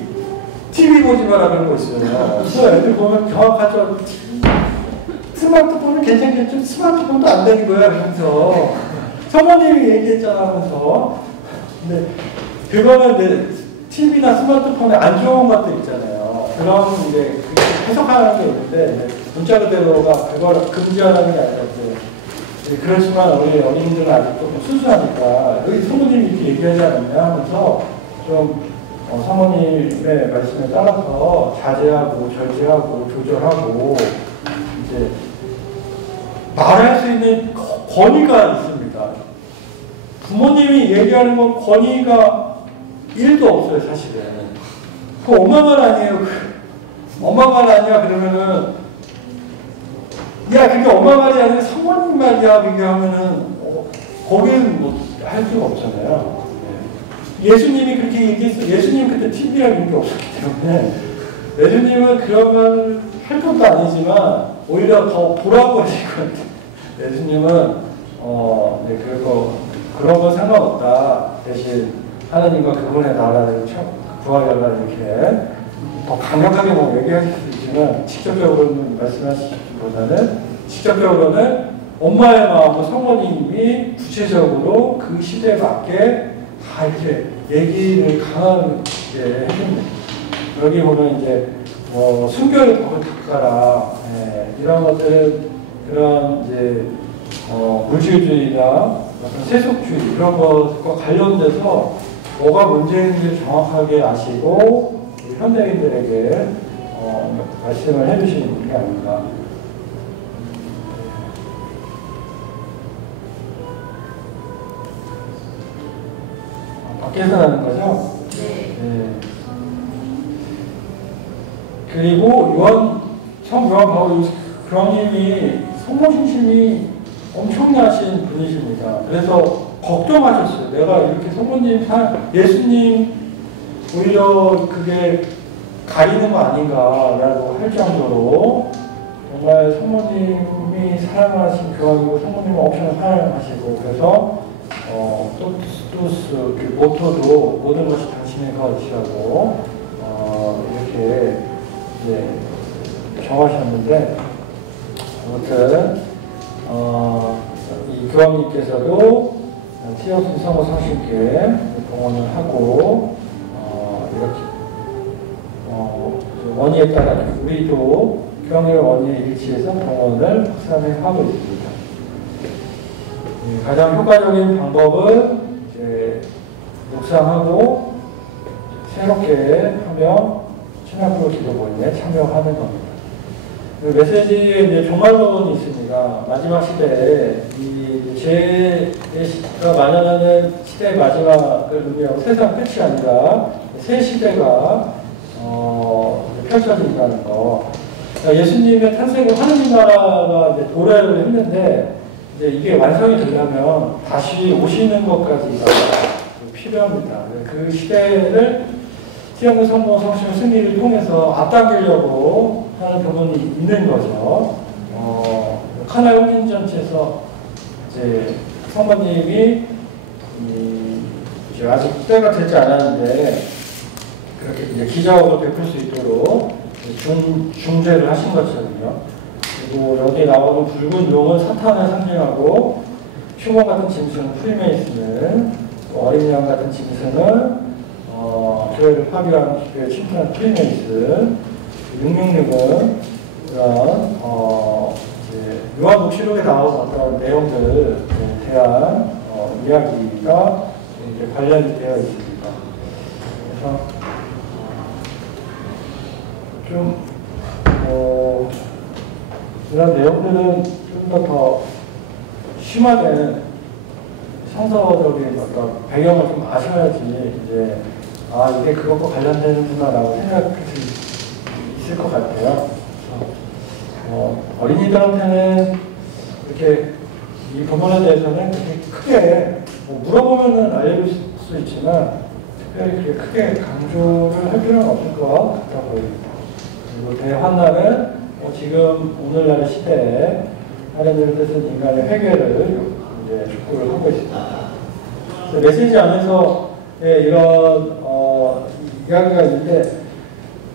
TV 보지 마라 그런 거 있어요. 또 애들 보면 정확하죠. 스마트폰은 괜찮겠죠? 스마트폰도 안 되는 거야, 그래서. 성모님이 얘기했잖아, 하면서. 근데 그거는 이제 TV나 스마트폰에 안 좋은 것들 있잖아요. 그런 이제 해석하는 게 있는데, 문자 그대로가 그걸 금지하라는 게 아니라 그렇지만 우리 어린이들은 아직 조금 순수하니까 여기 성모님이 이렇게 얘기하지 않느냐 하면서 좀 성모님의 말씀에 따라서 자제하고 절제하고 조절하고 이제 말할 수 있는 권위가 있습니다. 부모님이 얘기하는 건 권위가 1도 없어요, 사실은. 그 엄마 말 아니에요. 엄마 말 아니야 그러면은 야, 그게 엄마 말이 아니라 성모님 말이야, 그게 하면은, 거기는 뭐, 할 수가 없잖아요. 예수님이 그렇게 얘기했어. 예수님 그때 TV라는 게 없었기 때문에, 예수님은 그런 말 할 것도 아니지만, 오히려 더 보라고 하실 것 같아요. 예수님은, 네, 그런 건 상관없다. 대신, 하나님과 그분의 나라를 구하려고 이렇게, 더 강력하게 뭐 얘기하실 수 있지만, 직접적으로는 말씀하시기보다는, 직접적으로는 엄마의 마음과 성모님이 구체적으로 그 시대에 맞게 다 이렇게 얘기를 강하게 해줍니다. 여기 보면 이제 순결의 법을 닦아라. 이런 것들은 그런 이제 물질주의나 어떤 세속주의 이런 것과 관련돼서 뭐가 문제인지 정확하게 아시고 현대인들에게 말씀을 해주시는 게 아닌가. 밖에서 하는 거죠? 네. 그리고 성 요한 바울 교황님이 성모신심이 엄청나신 분이십니다. 그래서 걱정하셨어요. 내가 이렇게 성모님, 예수님 오히려 그게 가리는 거 아닌가라고 할 정도로 정말 성모님이 사랑하신 교황이고 성모님을 엄청 사랑하시고 그래서 토투스 그 모토도 모든 것이 당신의 것이라고 이렇게 이제 정하셨는데 아무튼 이 교황님께서도 티어스 성호 성신께 봉헌을 하고 이렇게 원의에 따라 우리도 교황의 원의에 일치해서 봉헌을 확산하고 있습니다. 가장 효과적인 방법은 이제 묵상하고 새롭게 하며 신학교 기도 모임에 참여하는 겁니다. 메시지에 이제 종말론이 있습니다. 마지막 시대에 제가 만연하는 시대의 마지막을 의미하고 세상 끝이 아니라 새 시대가 펼쳐진다는 거. 그러니까 예수님의 탄생을 하느님 나라가 이제 도래를 했는데 이제 이게 완성이 되려면 다시 오시는 것까지가 필요합니다. 그 시대를 티앙의 성모 성신의 승리를 통해서 앞당기려고 하는 부분이 있는 거죠. 카나 혼인잔치에서 이제 성모님이 아직 때가 되지 않았는데 그렇게 이제 기적으로 베풀 수 있도록 중재를 하신 것이거든요. 그리고 여기 나오는 붉은 용은 사탄을 상징하고 휴먼 같은 짐승은 프리메이슨은 어린 양 같은 짐승은 교회를 파괴하는 교회에 침투한 프리메이슨 666은 그런 요한복시록에 나오는 어떤 내용들에 대한 이야기가 이제 관련이 되어 있습니다. 그래서 좀 이런 내용들은 좀 더 심하게 성서적인 어떤 배경을 좀 아셔야지 이제 이게 그것과 관련되는구나라고 생각할 수 있을 것 같아요. 어린이들한테는 이렇게 이 부분에 대해서는 그렇게 크게 물어보면은 알려줄 수 있지만 특별히 그렇게 크게 강조를 할 필요는 없을 것 같아 보입니다. 그리고 대환란은 지금 오늘날의 시대에 하나님의 뜻은 인간의 회개를 이제 촉구를 하고 있습니다. 메시지 안에서 이런 이야기가 있는데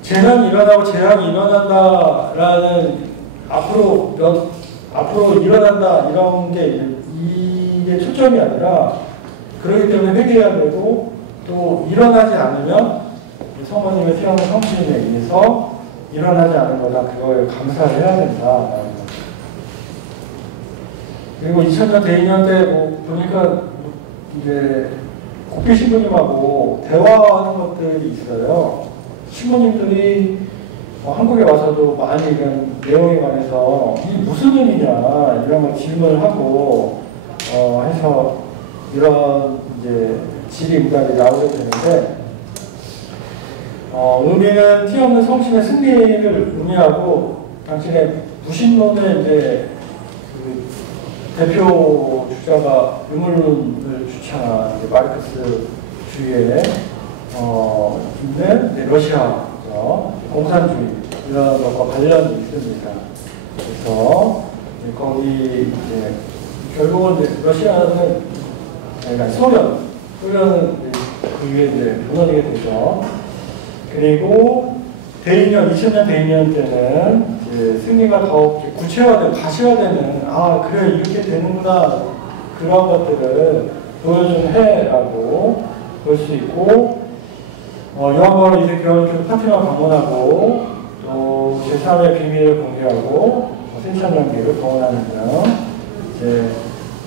재난이 일어나고 재앙이 일어난다라는 앞으로 일어난다 이런 게 이게 초점이 아니라 그렇기 때문에 회개해야 되고 또 일어나지 않으면 성모님의 태어난 성신에 의해서 일어나지 않은 거다. 그거에 감사를 해야 된다. 그리고 2000년 대인년 때 보니까 이제 국회 신부님하고 대화하는 것들이 있어요. 신부님들이 한국에 와서도 많이 이런 내용에 관해서 이게 무슨 의미냐 이런 걸 질문을 하고 해서 이런 이제 질의응답이 나오게 되는데 의미는 티없는 성신의 승리를 의미하고 당신의 부신론의 이제 그 대표 주자가 유물론을 주창한 마르크스주의에 있는 러시아 공산주의 이런 것과 관련이 있습니다. 그래서 거기 이제 결국은 이제 러시아는 소련은 그게 이제 무너지게 되죠. 그리고 대인년 2000년 대인년 때는 이제 승리가 더 구체화되고 가시화되는 그래 이렇게 되는구나 그런 것들을 보여준 해라고 볼 수 있고 요한바울 2세 교황 파티마 방문하고 또 제3의 비밀을 공개하고 생천연기를 동원하는 등 이제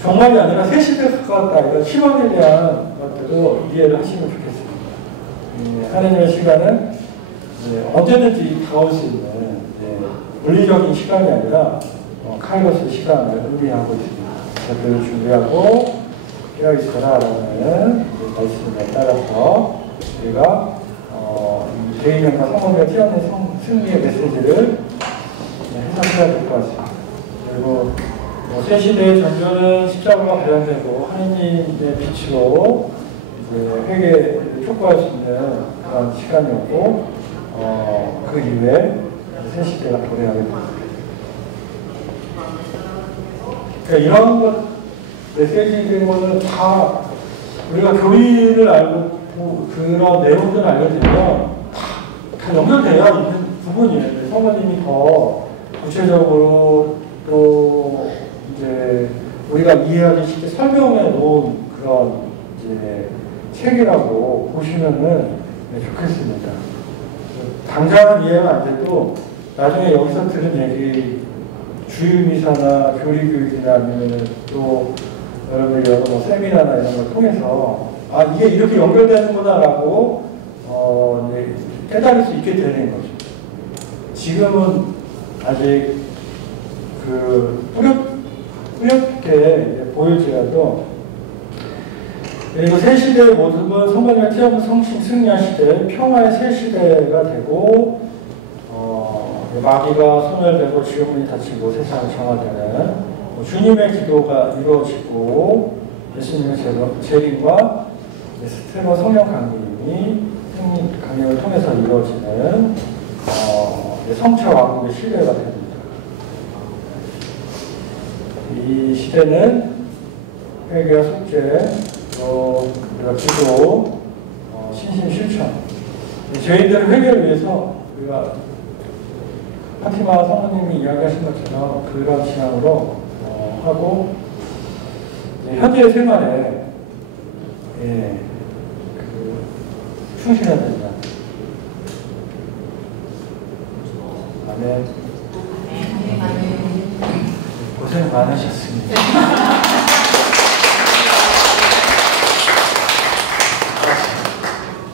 종말이 아니라 새 시대에 가까웠다 이런 희망에 대한 것들도 이해를 하시면 좋겠습니다. 하나님의 시간은 언제든지 다가올 수 있는 물리적인 시간이 아니라 카이로스 시간을 의미하고 있습니다. 그것들을 준비하고 기다리시라라는 말씀에 따라서 우리가 대인명과 성원의 튀어나온 승리의 메시지를 해석해야 될 것 같습니다. 그리고 새 시대의 전조는 십자가와 관련되고 하느님의 빛으로 이제 회개를 촉구할 수 있는 그런 시간이었고 그 이후에 새 시대가 도래하게 됩니다. 그러니까 이런 것 메시지된 거는 다 우리가 교리를 알고 그런 내용들을 알게 되면 다 연결되어 있는 부분이에요. 성모님이 더 구체적으로 또 이제 우리가 이해하기 쉽게 설명해 놓은 그런 이제 책이라고 보시면은 좋겠습니다. 당장은 이해가 안 돼도 나중에 여기서 들은 얘기 주일미사나 교리교육이나 아니면 또 여러분들 여러 세미나나 이런 걸 통해서 이게 이렇게 연결되는구나라고 깨달을 수 있게 되는 거죠. 지금은 아직 뿌옇게 보일지라도 그리고 새 시대의 모습은 성령의 태어난 성신 승리한 시대, 평화의 새 시대가 되고 마귀가 소멸되고 지옥문이 닫히고 세상이 정화되는 주님의 기도가 이루어지고 예수님의 재림과 스테반 성령 강림을 통해서 이루어지는 성차 왕국의 시대가 됩니다. 이 시대는 회개와 속죄, 또 기도, 신심 실천, 저희들의 회개를 위해서 우리가 파티마 성모님이 이야기하신 것처럼 그런 신앙으로 하고 현재의 생활에 충실해야 된다. 아멘. 고생 많으셨습니다.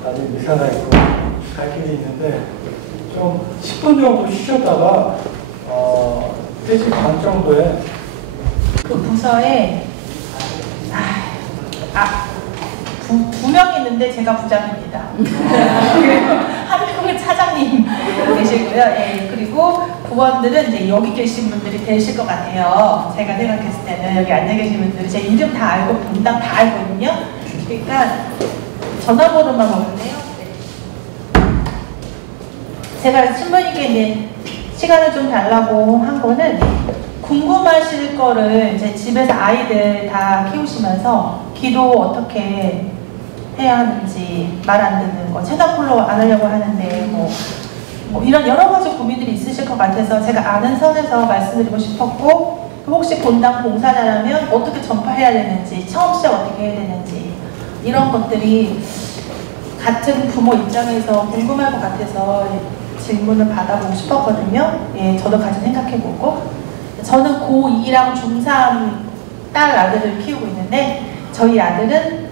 아직 미사가 있고 갈 길이 있는데 좀 10분 정도 쉬셨다가 3시 반 정도에 그 부서에 두 명 있는데 제가 부장입니다. 한 명은 차장님 계시고요. 그리고 부원들은 이제 여기 계신 분들이 되실 것 같아요. 제가 생각했을 때는 여기 앉아 계신 분들이 제 이름 다 알고 분당 다 알거든요. 그러니까 전화번호만 먹었네요. 제가 신부님께 이제 시간을 좀 달라고 한 거는 궁금하실 거를 이제 집에서 아이들 다 키우시면서 기도 어떻게 해야 하는지 말 안 듣는 거 채널 폴로 안 하려고 하는데 뭐 뭐 이런 여러 가지 고민들이 있으실 것 같아서 제가 아는 선에서 말씀드리고 싶었고, 혹시 본당 봉사자라면 어떻게 전파해야 되는지, 처음 시작 어떻게 해야 되는지, 이런 것들이 같은 부모 입장에서 궁금할 것 같아서 질문을 받아보고 싶었거든요. 예, 저도 같이 생각해보고. 저는 고2랑 중3 딸 아들을 키우고 있는데, 저희 아들은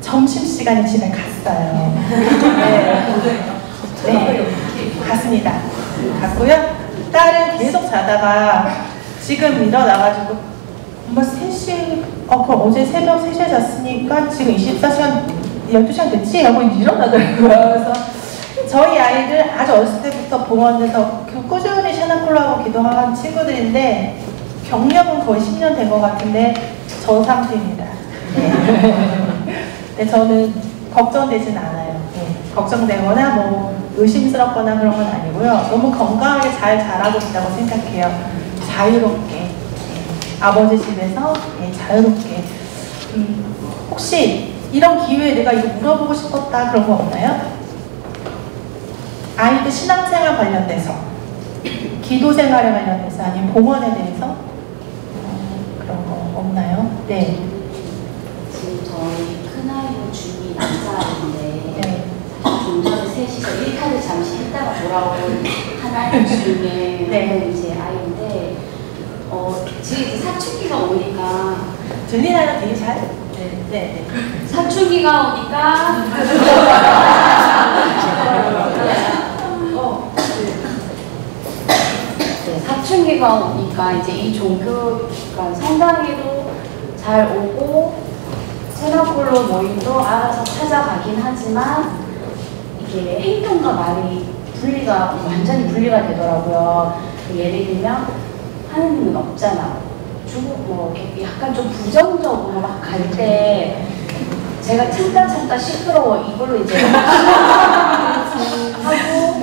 점심시간에 집에 갔어요. 네, 갔습니다. 갔고요. 딸은 계속 자다가 지금 일어나가지고 뭐 3시, 그럼 어제 새벽 3시에 잤으니까 지금 24시간, 12시간 됐지? 하고 일어나더라고요. 그래서 저희 아이들 아주 어렸을 때부터 봉헌에서 꾸준히 샤나콜라하고 기도하는 친구들인데 경력은 거의 10년 된 것 같은데 저 상태입니다. 네, 저는 걱정되진 않아요. 네, 걱정되거나 뭐 의심스럽거나 그런 건 아니고요. 너무 건강하게 잘 자라고 있다고 생각해요. 자유롭게. 네, 아버지 집에서 자유롭게. 혹시 이런 기회에 내가 이거 물어보고 싶었다 그런 거 없나요? 아이들 신앙생활 관련돼서, 기도생활에 관련돼서, 아니면 봉헌에 대해서 그런 거 없나요? 네. 지금 저희 큰아이는 중2 남자아이인데 네. 좀 전에 셋이서 1타를 잠시 했다가 돌아온 하나의 중에 네. 이제 아이인데 지금 이제 사춘기가 오니까 들리나요? 되게 잘? 네. 사춘기가 오니까 사춘기가 오니까 이제 이 종교, 그러니까 성당에도 잘 오고 세나콜로 모임도 알아서 찾아가긴 하지만 이게 행동과 말이 완전히 분리가 되더라고요. 예를 들면 하느님은 없잖아. 뭐 이렇게 약간 좀 부정적으로 막 갈 때 제가 참다 시끄러워 이걸로 이제 하고,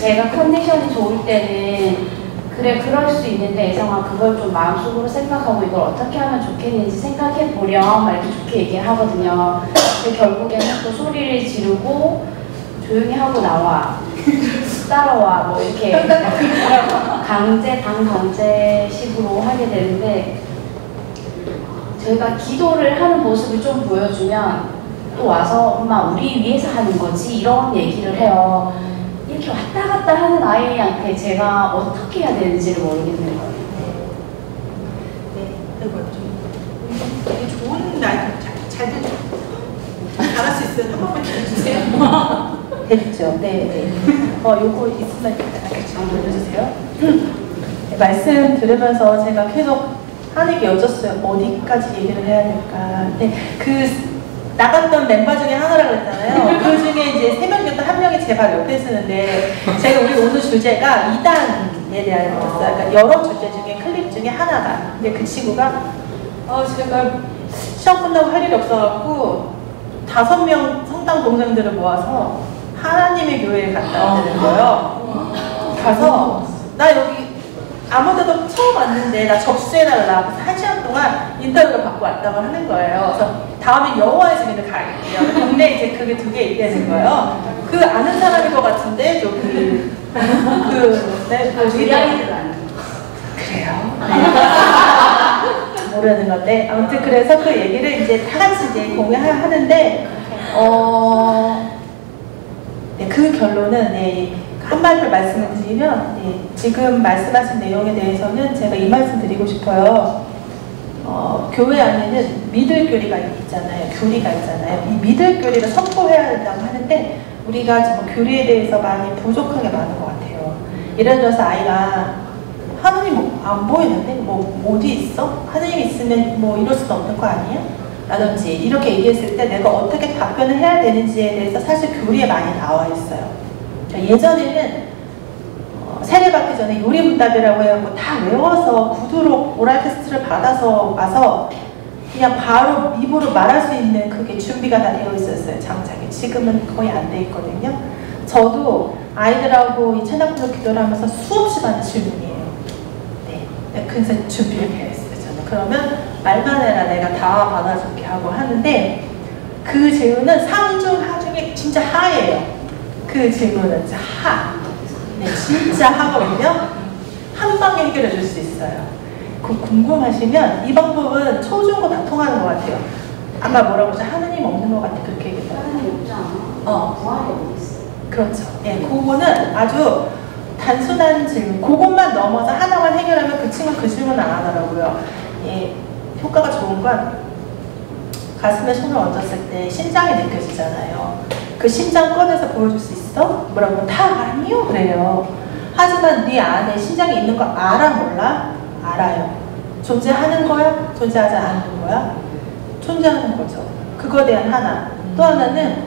제가 컨디션이 좋을 때는 그래 그럴 수 있는데 애성아 그걸 좀 마음속으로 생각하고 이걸 어떻게 하면 좋겠는지 생각해 보렴 막 이렇게 좋게 얘기하거든요. 근데 결국에는 또 소리를 지르고 조용히 하고 나와 따라와 뭐 이렇게 강제식으로 하게 되는데, 저희가 기도를 하는 모습을 좀 보여주면 또 와서 엄마 우리 위해서 하는 거지 이런 얘기를 해요. 이렇게 왔다 갔다 하는 아이한테 제가 어떻게 해야 되는지를 모르겠는 거예요. 네. 그리고 좀 되게 좋은 날 잘 되죠. 잘할 수 있어요. 한 번만 해주세요. 됐죠. 네. 요거 있으면 같이 올려주세요. 네, 말씀 들으면서 제가 계속 하는 게 여쭸어요. 어디까지 얘기를 해야 될까. 네, 나갔던 멤버 중에 하나라고 했잖아요. 그 중에 이제 3명이었던 한 명이 제 발 옆에 쓰는데, 제가 우리 오늘 주제가 2단에 대한 거였어요. 그러니까 여러 주제 중에 클립 중에 하나가. 근데 그 친구가 제가 시험 끝나고 할 일이 없어갖고 5명 성당 동생들을 모아서 하나님의 교회에 갔다 왔다는 거예요. 가서 나 여기 아무 데도 처음 왔는데 나 접수해달라. 그래서 1시간 동안 인터뷰를 받고 왔다고 하는 거예요. 그래서 다음에 여호와의 증인을 가야겠대요. 근데 이제 그게 2개 있다는 거예요. 그 아는 사람일 것 같은데 저기 의뢰인들 아니에요. 그래요? 모르는 건데 아무튼 그래서 그 얘기를 이제 다 같이 이제 공유하는데 네, 그 결론은 한마디로 말씀을 드리면 지금 말씀하신 내용에 대해서는 제가 이 말씀 드리고 싶어요. 교회 안에는 믿을 교리가 있잖아요. 교리가 있잖아요. 이 믿을 교리를 선포해야 된다고 하는데 우리가 지금 교리에 대해서 많이 부족한 게 많은 것 같아요. 예를 들어서 아이가 하느님 안 보이는데 뭐 어디 있어? 하느님 있으면 뭐 이럴 수는 없는 거 아니야? 라든지 이렇게 얘기했을 때 내가 어떻게 답변을 해야 되는지에 대해서 사실 교리에 많이 나와 있어요. 예전에는 세례받기 전에 요리문답이라고 해갖고 다 외워서 구두로 오랄 테스트를 받아서 와서 그냥 바로 입으로 말할 수 있는 그게 준비가 다 되어 있었어요. 장착이. 지금은 거의 안 돼 있거든요. 저도 아이들하고 이 채나콜로 기도를 하면서 수없이 받는 질문이에요. 네, 그래서 준비를 되어 있어요. 저는 그러면 말만 해라 내가 다 받아줄게 하고 하는데 그 질문은 상 중 하 중에 진짜 하예요. 그 질문은 진짜 하. 네, 진짜 학업이면 한 방에 해결해 줄 수 있어요. 궁금하시면 이 방법은 초중고 다 통하는 것 같아요. 아까 뭐라고 했죠? 하느님 없는 것 같아. 그렇게 얘기했어요. 하나님 없지 않아? 무한이 어디 있어? 그렇죠. 예, 그거는 아주 단순한 질문. 그것만 넘어서 하나만 해결하면 그 친구는 그 질문 안 하더라고요. 예, 효과가 좋은 건 가슴에 손을 얹었을 때 심장이 느껴지잖아요. 그 심장 꺼내서 보여줄 수 있어? 뭐라고? 다 아니요 그래요. 하지만 네 안에 심장이 있는 거 알아 몰라? 알아요. 존재하는 거야? 존재하지 않는 거야? 존재하는 거죠. 그거에 대한 하나. 또 하나는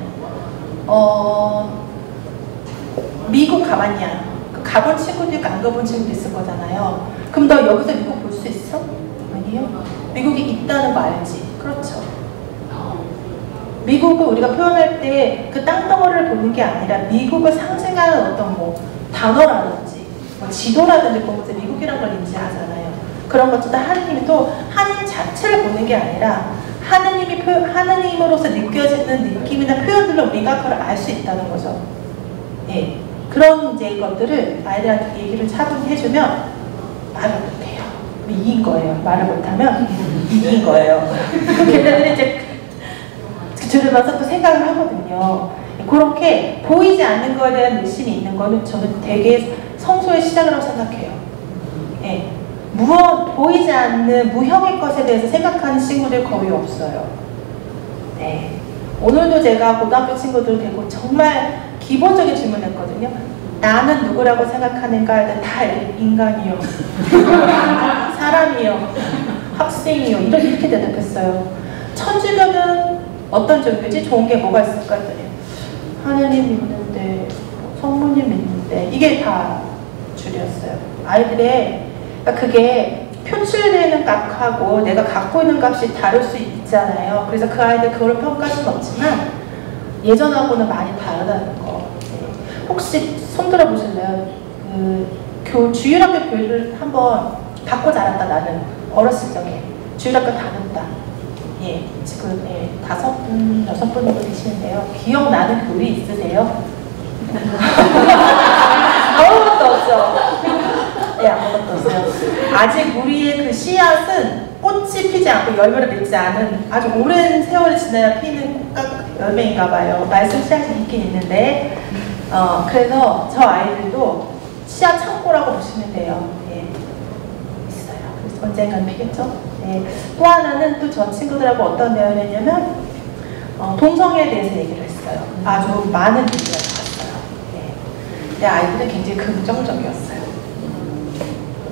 미국 가봤냐? 가본 친구도 있고 안 가본 친구도 있을 거잖아요. 그럼 너 여기서 미국 볼 수 있어? 아니요. 미국이 있다는 거 알지? 그렇죠. 미국을 우리가 표현할 때 그 땅덩어리를 보는 게 아니라 미국을 상징하는 어떤 뭐 단어라든지 뭐 지도라든지 보면서 미국이란 걸 인지하잖아요. 그런 것처럼 하느님이 또 하느님 자체를 보는 게 아니라 하느님으로서 느껴지는 느낌이나 표현들로 우리가 그걸 알 수 있다는 거죠. 예. 그런 이제 것들을 아이들한테 얘기를 차분히 해주면 말을 못해요. 이긴 거예요. 말을 못하면 이긴 거예요. 그 걔네들이 이제 들으면서 또 생각을 하거든요. 그렇게 보이지 않는 거에 대한 의심이 있는 거는 저는 되게 성소의 시작이라고 생각해요. 예. 보이지 않는 무형의 것에 대해서 생각하는 친구들 거의 없어요. 네. 오늘도 제가 고등학교 친구들 되고 정말 기본적인 질문을 했거든요. 나는 누구라고 생각하는가? 다 인간이요. 사람이요. 학생이요. 이렇게 대답했어요. 천주교는 어떤 종교지? 좋은 게 뭐가 있을까 했더니 하느님 믿는데, 성모님 믿는데 이게 다 줄이었어요. 아이들의 그러니까 그게 표출되는 값하고 내가 갖고 있는 값이 다를 수 있잖아요. 그래서 그 아이들 그걸 평가할 수는 없지만 예전하고는 많이 다르다는 거. 혹시 손 들어보실래요? 주일학교 교육을 한번 받고 자랐다. 나는 어렸을 적에 주일학교 다녔다. 예, 지금 5분, 6분 정도 되시는데요. 기억나는 교리 있으세요? 아무것도 없죠. 네, 아무것도 없어요. 아직 우리의 그 씨앗은 꽃이 피지 않고 열매를 맺지 않은 아주 오랜 세월이 지나야 피는 꽃과 열매인가 봐요. 말씀 씨앗이 있긴 있는데 그래서 저 아이들도 씨앗 창고라고 보시면 돼요. 예, 있어요. 그래서 언젠간 피겠죠? 네. 또 하나는 또 저 친구들하고 어떤 대화를 했냐면 동성애에 대해서 얘기를 했어요. 아주 많은 얘기가 나왔어요. 네. 내 아이들은 굉장히 긍정적이었어요.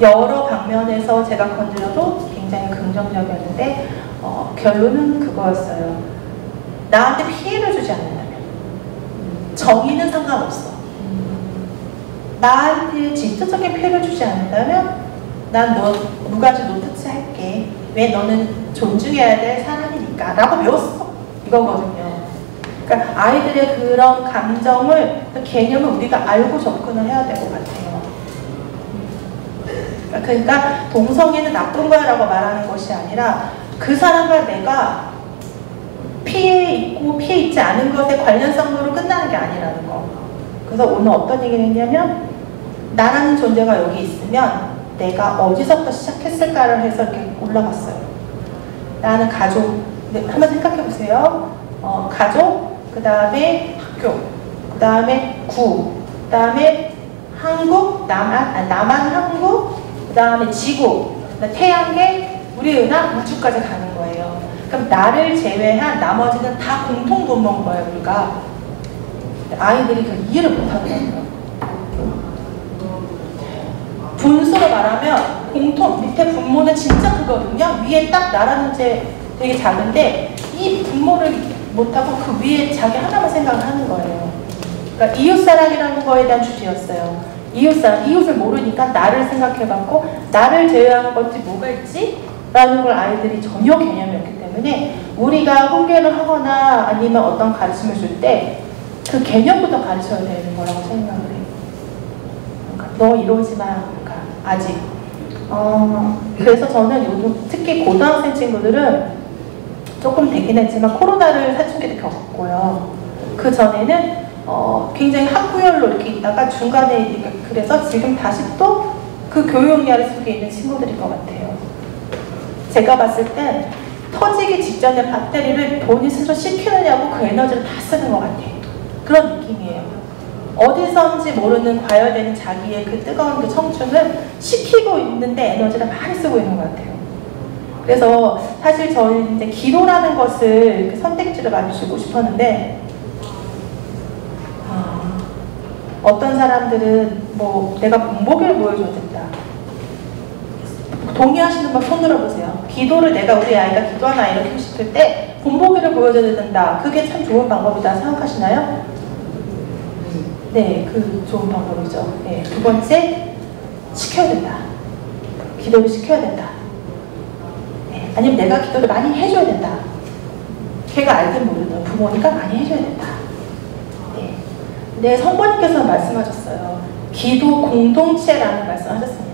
여러 방면에서 제가 건드려도 굉장히 긍정적이었는데 결론은 그거였어요. 나한테 피해를 주지 않는다면 정의는 상관없어. 나한테 진짜적인 피해를 주지 않는다면 난 누가지 노트치 할게. 왜? 너는 존중해야 될 사람이니까 라고 배웠어. 이거거든요. 그러니까 아이들의 그런 감정을, 개념을 우리가 알고 접근을 해야 될 것 같아요. 그러니까 동성애는 나쁜 거야 라고 말하는 것이 아니라 그 사람과 내가 피해 있고 피해 있지 않은 것의 관련성으로 끝나는 게 아니라는 거. 그래서 오늘 어떤 얘기를 했냐면 나라는 존재가 여기 있으면 내가 어디서부터 시작했을까를 해서 이렇게 올라갔어요. 나는 가족, 한번 생각해 보세요. 가족, 그 다음에 학교, 그 다음에 구, 그 다음에 한국, 남한 한국, 그 다음에 지구, 태양계, 우리 은하, 우주까지 가는 거예요. 그럼 나를 제외한 나머지는 다 공통 분모인 거예요, 우리가. 아이들이 그 이해를 못 하더라고요. 분수로 말하면 밑에 분모는 진짜 크거든요. 위에 딱 나라는 제 되게 작은데 이 분모를 못하고 그 위에 자기 하나만 생각을 하는 거예요. 그러니까 이웃사랑이라는 거에 대한 주제였어요. 이웃사랑, 이웃을 모르니까 나를 생각해봤고 나를 제외하는 것들이 뭐가 있지? 라는 걸 아이들이 전혀 개념이 없기 때문에 우리가 훈계를 하거나 아니면 어떤 가르침을 줄 때 그 개념부터 가르쳐야 되는 거라고 생각을 해요. 그러니까 너 이러지 마. 그러니까 아직. 그래서 저는 요즘 특히 고등학생 친구들은 조금 되긴 했지만 코로나를 사춘기에 겪었고요. 그 전에는 굉장히 학구열로 이렇게 있다가 중간에 이렇게 그래서 지금 다시 또 그 교육 아래 속에 있는 친구들인 것 같아요. 제가 봤을 땐 터지기 직전에 배터리를 본인 스스로 식히느냐고 그 에너지를 다 쓰는 것 같아요. 그런 느낌이에요. 어디선지 모르는 과열되는 자기의 그 뜨거운 그 청춘을 식히고 있는데 에너지를 많이 쓰고 있는 것 같아요. 그래서 사실 저는 이제 기도라는 것을 선택지를 많이 주고 싶었는데 어떤 사람들은 뭐 내가 본보기를 보여줘야 된다. 동의하시는 분 손 들어보세요. 기도를 내가 우리 아이가 기도하는 아이를 키우고 싶을 때 본보기를 보여줘야 된다. 그게 참 좋은 방법이다 생각하시나요? 네, 그 좋은 방법이죠. 네, 두 번째, 시켜야 된다. 기도를 시켜야 된다. 네, 아니면 내가 기도를 많이 해줘야 된다. 걔가 알든 모르든 부모니까 많이 해줘야 된다. 네, 성모님께서 말씀하셨어요. 기도 공동체라는 말씀하셨습니다.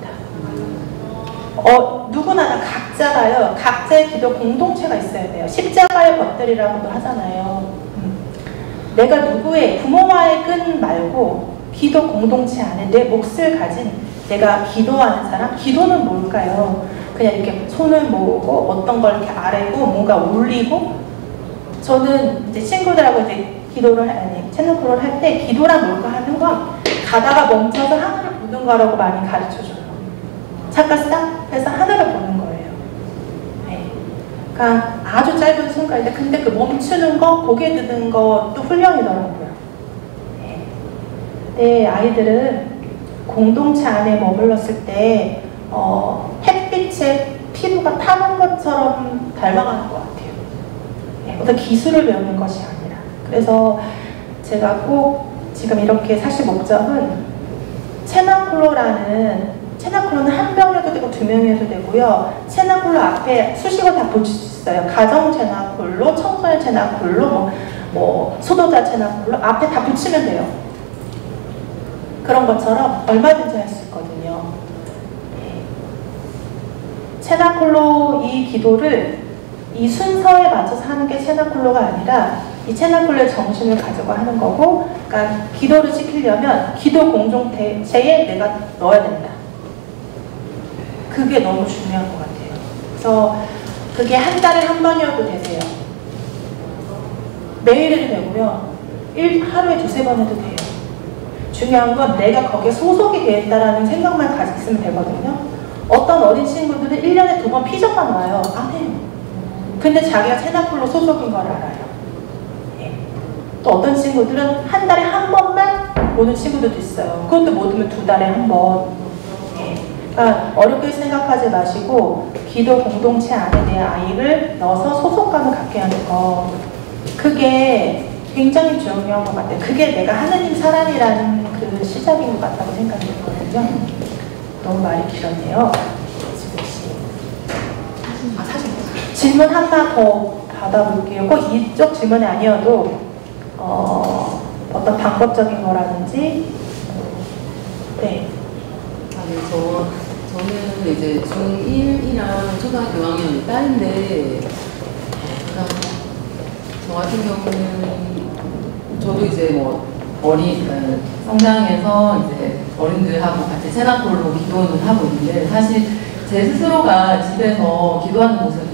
누구나 다 각자가요, 각자의 기도 공동체가 있어야 돼요. 십자가의 것들이라고도 하잖아요. 내가 누구의 부모와의 끈 말고 기도 공동체 안에 내 몫을 가진 내가 기도하는 사람, 기도는 뭘까요? 그냥 이렇게 손을 모으고 어떤 걸 이렇게 아래고 뭔가 올리고 저는 이제 친구들하고 이제 기도를 채널 프로를 할 때 기도란 뭘까 하는 건 가다가 멈춰서 하늘을 보는 거라고 많이 가르쳐줘요. 잠깐 싹 해서 하늘을 보는 거예요. 네. 그러니까 아주 짧은 순간인데 근데 그 멈추는 거, 고개 드는 것도 훈련이더라고요. 네. 네, 아이들은 공동체 안에 머물렀을 때 햇빛에 피부가 타는 것처럼 닮아가는 것 같아요. 네, 어떤 기술을 배우는 것이 아니라. 그래서 제가 꼭 지금 이렇게 사실 목적은 체나콜로는 한 명이어도 되고 두 명이어도 되고요. 체나콜로 앞에 수식어 다 붙일 수 있어요. 가정 체나콜로, 청소년 체나콜로, 뭐 소도자 체나콜로 앞에 다 붙이면 돼요. 그런 것처럼 얼마든지 할 수 있거든요. 네. 체나콜로 이 기도를 이 순서에 맞춰서 하는 게 체나콜로가 아니라 이 체나콜로의 정신을 가지고 하는 거고, 그러니까 기도를 지키려면 기도 공동체에 내가 넣어야 된다. 그게 너무 중요한 것 같아요. 그래서 그게 한 달에 한 번이어도 되세요. 매일 해도 되고요. 하루에 두세 번 해도 돼요. 중요한 건 내가 거기에 소속이 되어 있다는 생각만 가지고 있으면 되거든요. 어떤 어린 친구들은 1년에 2번 피정만 와요. 안 해요. 근데 자기가 체나콜로 소속인 걸 알아요. 예. 또 어떤 친구들은 한 달에 한 번만 오는 친구들도 있어요. 그것도 못 오면 2달에 한 번. 예. 그러니까 어렵게 생각하지 마시고 기도 공동체 안에 내 아이를 넣어서 소속감을 갖게 하는 거, 그게 굉장히 중요한 것 같아요. 그게 내가 하느님 사람이라는 그 시작인 것 같다고 생각이 들거든요. 너무 말이 길었네요. 질문 하나 더 받아볼게요. 꼭 이쪽 질문이 아니어도 어떤 방법적인 거라든지. 네. 저는 이제 중1이랑 초등학교 6학년 딸인데, 저 같은 경우는 저도 이제 뭐 성장해서 이제 어른들하고 같이 체나콜로 기도는 하고 있는데, 사실 제 스스로가 집에서 기도하는 모습을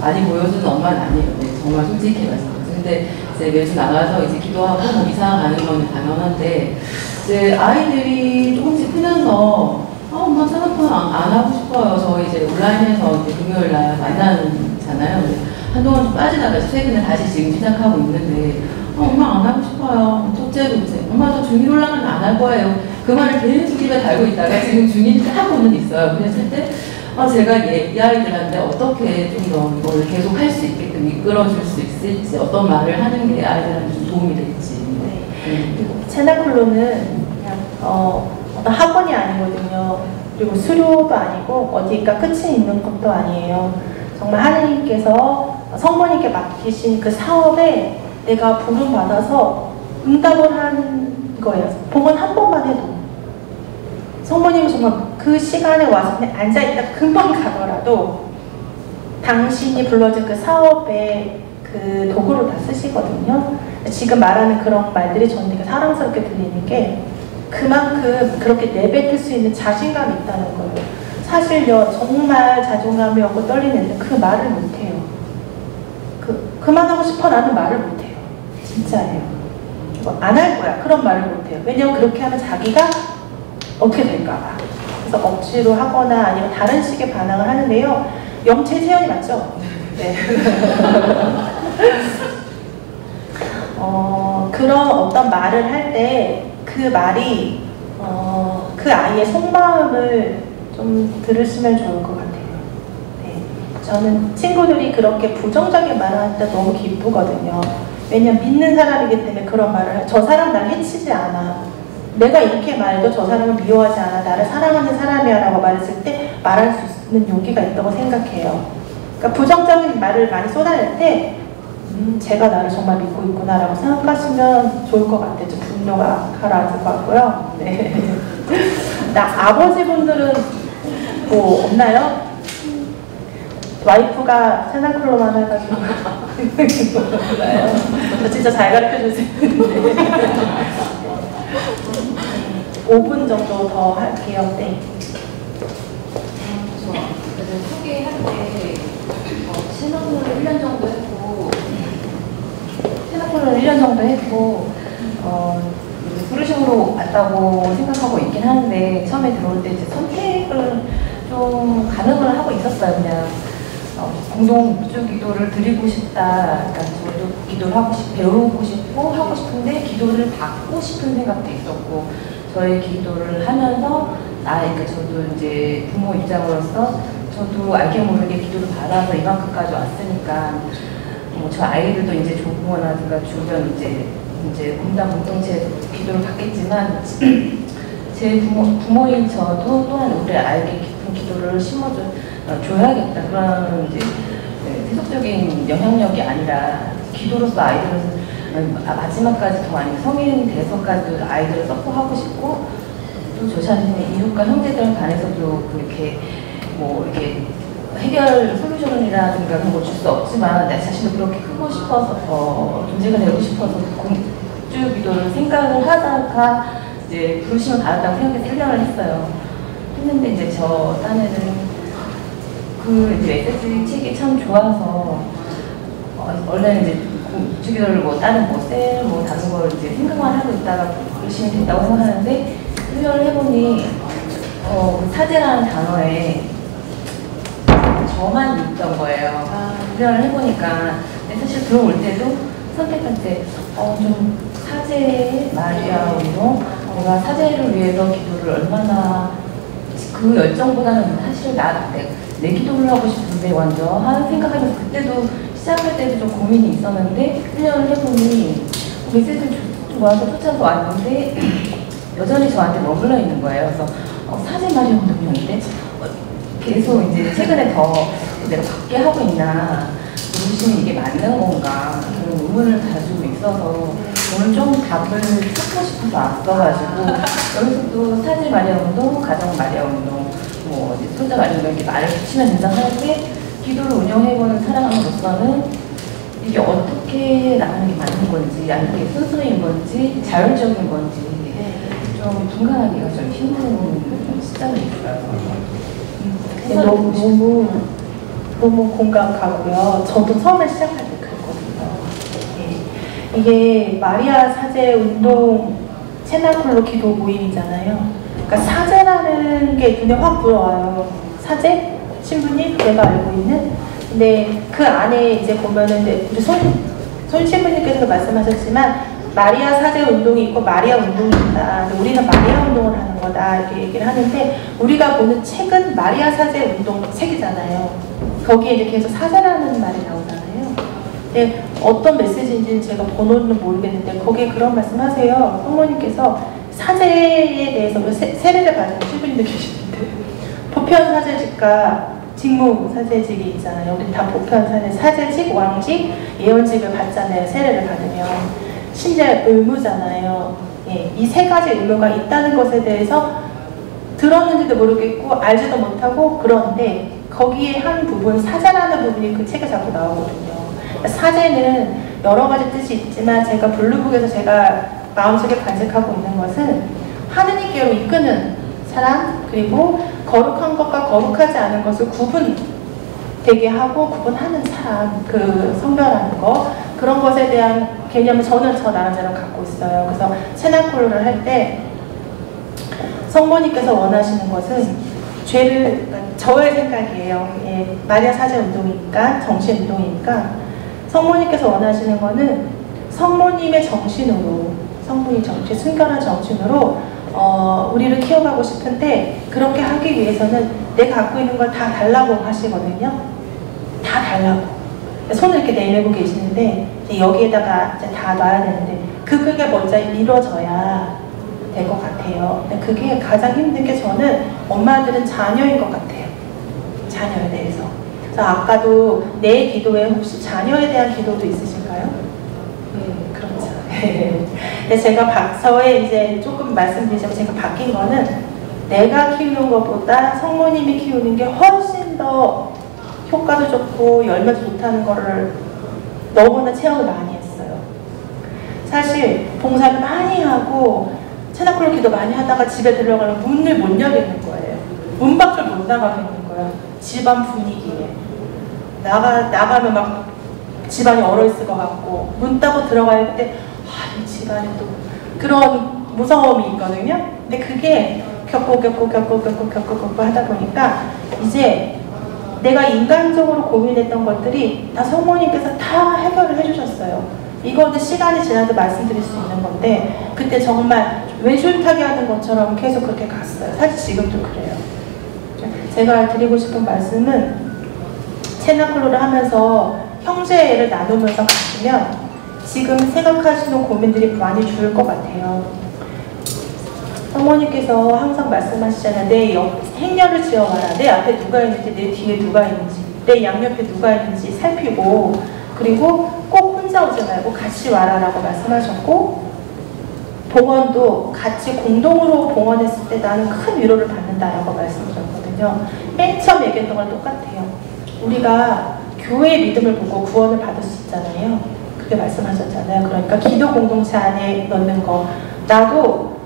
많이 보여주는 엄마는 아니에요. 정말 솔직히 말씀드려요. 근데 이제 매주 나가서 이제 기도하고 뭐 이사 가는 건 당연한데, 이제 아이들이 조금씩 크면서 엄마 체나콜 안 하고 싶어요. 저 이제 온라인에서 이제 금요일 날 만나잖아요. 한동안 좀 빠지다가 최근에 다시 지금 시작하고 있는데, 엄마 안 하고 싶어요. 첫째도 이제 엄마 저 중1 올라가면 안 할 거예요. 그 말을 계속 입에 달고 있다가 지금 중1 하고는 있어요. 그랬을 때 제가 이 아이들한테 어떻게 좀 더 이걸 계속 할 수 있게끔 이끌어줄 수 있을지, 어떤 말을 하는 게 아이들한테 좀 도움이 될지. 그리고 체나콜로는 그냥 어떤 학원이 아니거든요. 그리고 수료도 아니고 어디가 끝이 있는 것도 아니에요. 정말 하느님께서 성모님께 맡기신 그 사업에 내가 부름받아서 응답을 한 거예요. 복은 한 번만 해도. 성모님은 정말 그 시간에 와서 그냥 앉아있다 금방 가더라도 당신이 불러준 그 사업에 그 도구를 다 쓰시거든요. 지금 말하는 그런 말들이 저는 되게 사랑스럽게 들리는 게 그만큼 그렇게 내뱉을 수 있는 자신감이 있다는 거예요. 사실요, 정말 자존감이 없고 떨리는데 그 말을 못해요. 그만하고 싶어 라는 말을 못해요. 진짜예요. 안 할 거야. 그런 말을 못해요. 왜냐면 그렇게 하면 자기가 어떻게 될까봐. 그래서 억지로 하거나 아니면 다른 식의 반항을 하는데요. 영채 세연이 맞죠? 네. 그런 어떤 말을 할 때 그 말이 그 아이의 속마음을 좀 들으시면 좋을 것 같아요. 네. 저는 친구들이 그렇게 부정적인 말을 할 때 너무 기쁘거든요. 왜냐면 믿는 사람이기 때문에 그런 말을 저 사람 날 해치지 않아. 내가 이렇게 말도 저 사람을 미워하지 않아. 나를 사랑하는 사람이야 라고 말했을 때 말할 수 있는 용기가 있다고 생각해요. 그러니까 부정적인 말을 많이 쏟아낼 때 제가 나를 정말 믿고 있구나 라고 생각하시면 좋을 것 같아요. 좀 분노가 가라앉을 것 같고요. 네. 아버지분들은 뭐 없나요? 와이프가 세나클로만 해가지고 저 진짜 잘 가르쳐주세요. 5분 정도 더 할게요. 네. 소개할 때 신혼을 1년 정도 했고 신혼을 1년 정도 했고 부르심으로 왔다고 생각하고 있긴 하는데 처음에 들어올 때 이제 선택을 좀 가능을 하고 있었어요. 그냥 공동 묵주 기도를 드리고 싶다. 그러니까 저도 기도를 배우고 싶고 하고 싶은데 기도를 받고 싶은 생각도 있었고 저의 기도를 하면서 그러니까 저도 이제 부모 입장으로서 저도 알게 모르게 기도를 받아서 이만큼까지 왔으니까 저 아이들도 이제 조부모라든가 주변 이제 공단 공동체에서 기도를 받겠지만 제 부모인 저도 또한 우리 아이에게 깊은 기도를 심어줘야겠다. 그런 이제 세속적인 영향력이 아니라 기도로서 아이들은 마지막까지 더 아니면 성인이 돼서까지도 아이들을 서포하고 싶고 또 저 자신의 이웃과 형제들 간에서도 그렇게 이렇게 해결 솔루션이라든가 그런 걸 줄 수 없지만 내 자신도 그렇게 크고 싶어서 존재가 되고 싶어서 공주 기도를 생각을 하다가 이제 부르심을 받았다고 생각해서 1년을 했어요. 했는데 이제 저 딴에는 그 이제 메시지 책이 참 좋아서 원래는 이제 공주 기도를 다른 셀 다른 걸 이제 생각만 하고 있다가 부르심이 됐다고 생각하는데 1년을 해보니 사제라는 단어에 저만 있던 거예요. 훈련을 해보니까 사실 들어올 때도 선택할 때 좀 사제 마리아 운동 내가 사제를 위해서 기도를 얼마나 그 열정보다는 사실 내 기도를 하고 싶은데 먼저 하는 생각하면서 그때도 시작할 때도 좀 고민이 있었는데 훈련을 해보니 메시지를 좋아서 쫓아서 왔는데 여전히 저한테 머물러 있는 거예요. 그래서 사제 마리아 운동이었는데 계속 이제 최근에 더 내가 밖에 하고 있나 부르심이 이게 맞는 건가 그런 의문을 가지고 있어서 오늘 좀 답을 찾고 싶어서 왔어가지고 여기서 또 사제 마리아 운동, 가정 마리아 운동, 손자 마리아 운동 이렇게 말을 붙이면 된다고 하는데 기도를 운영해보는 사람으로서는 이게 어떻게 나가는 게 맞는 건지 아니면 이게 순서인 건지 자율적인 건지 좀 분간하기가 좀 힘든 시점이 있어요. 너무 공감 가고요. 저도 처음에 시작할 때 그랬거든요. 이게 마리아 사제 운동 체나클로 기도 모임이잖아요. 그러니까 사제라는 게 눈에 확 들어와요. 사제? 신부님? 내가 알고 있는? 근데 그 안에 이제 보면은 우리 손 신부님께서 말씀하셨지만 마리아 사제 운동이 있고 마리아 운동이 있다. 우리는 마리아 운동을 하는 거다. 이렇게 얘기를 하는데 우리가 보는 책은 마리아 사제 운동 책이잖아요. 거기에 이제 계속 사제라는 말이 나오잖아요. 근데 어떤 메시지인지는 제가 번호는 모르겠는데 거기에 그런 말씀하세요. 성모님께서 사제에 대해서 세례를 받은 신부님도 계시는데 보편 사제직과 직무 사제직이 있잖아요. 우리 다 보편 사제직, 왕직, 예언직을 받잖아요. 세례를 받으면. 심지어 의무잖아요. 이 세 가지 의무가 있다는 것에 대해서 들었는지도 모르겠고 알지도 못하고 그런데 거기에 한 부분, 사제라는 부분이 그 책에 자꾸 나오거든요. 사제는 여러 가지 뜻이 있지만 제가 블루북에서 제가 마음속에 간직하고 있는 것은 하느님께로 이끄는 사람, 그리고 거룩한 것과 거룩하지 않은 것을 구분되게 하고 구분하는 사람, 그 성별하는 거, 그런 것에 대한 개념을 저는 저 나름대로 갖고 있어요. 그래서 체나콜로를 할 때 성모님께서 원하시는 것은 죄를, 저의 생각이에요. 예, 마리아 사제 운동이니까, 정신 운동이니까 성모님께서 원하시는 거는 성모님의 정신으로, 성모님 정신, 순결한 정신으로 우리를 키워가고 싶은데, 그렇게 하기 위해서는 내가 갖고 있는 걸 다 달라고 하시거든요. 다 달라고. 손을 이렇게 내밀고 계시는데 이제 여기에다가 이제 다 놔야 되는데 그게 먼저 이루어져야 될 것 같아요. 근데 그게 가장 힘든 게 저는 엄마들은 자녀인 것 같아요. 자녀에 대해서. 그래서 아까도 내 기도에 혹시 자녀에 대한 기도도 있으신가요? 그렇죠. 근데 제가 저에 이제 조금 말씀드리자면 제가 바뀐 거는 내가 키우는 것보다 성모님이 키우는 게 훨씬 더 효과도 좋고 열매도 좋다는 거를 너무나 체험을 많이 했어요. 사실 봉사를 많이 하고 체나콜로 기도 많이 하다가 집에 들어가면 문을 못 열겠는 거예요. 문 밖을 못 나가겠는 거야. 집안 분위기에. 나가면 막 집안이 얼어있을 것 같고 문 따고 들어갈 때 이 집안에 또 그런 무서움이 있거든요. 근데 그게 겪고 하다 보니까 이제 내가 인간적으로 고민했던 것들이 다 성모님께서 다 해결을 해주셨어요. 이거는 시간이 지나도 말씀드릴 수 있는 건데 그때 정말 외줄타기 하는 것처럼 계속 그렇게 갔어요. 사실 지금도 그래요. 제가 드리고 싶은 말씀은 체나콜로를 하면서 형제를 나누면서 가시면 지금 생각하시는 고민들이 많이 줄 것 같아요. 성모님께서 항상 말씀하시잖아요. 내 행렬을 지어와라. 내 앞에 누가 있는지, 내 뒤에 누가 있는지, 내 양옆에 누가 있는지 살피고, 그리고 꼭 혼자 오지 말고 같이 와라 라고 말씀하셨고, 봉헌도 같이 공동으로 봉헌했을 때 나는 큰 위로를 받는다라고 말씀드렸거든요. 맨 처음 얘기했던 건 똑같아요. 우리가 교회의 믿음을 보고 구원을 받을 수 있잖아요. 그게 말씀하셨잖아요. 그러니까 기도 공동체 안에 넣는 거. 나도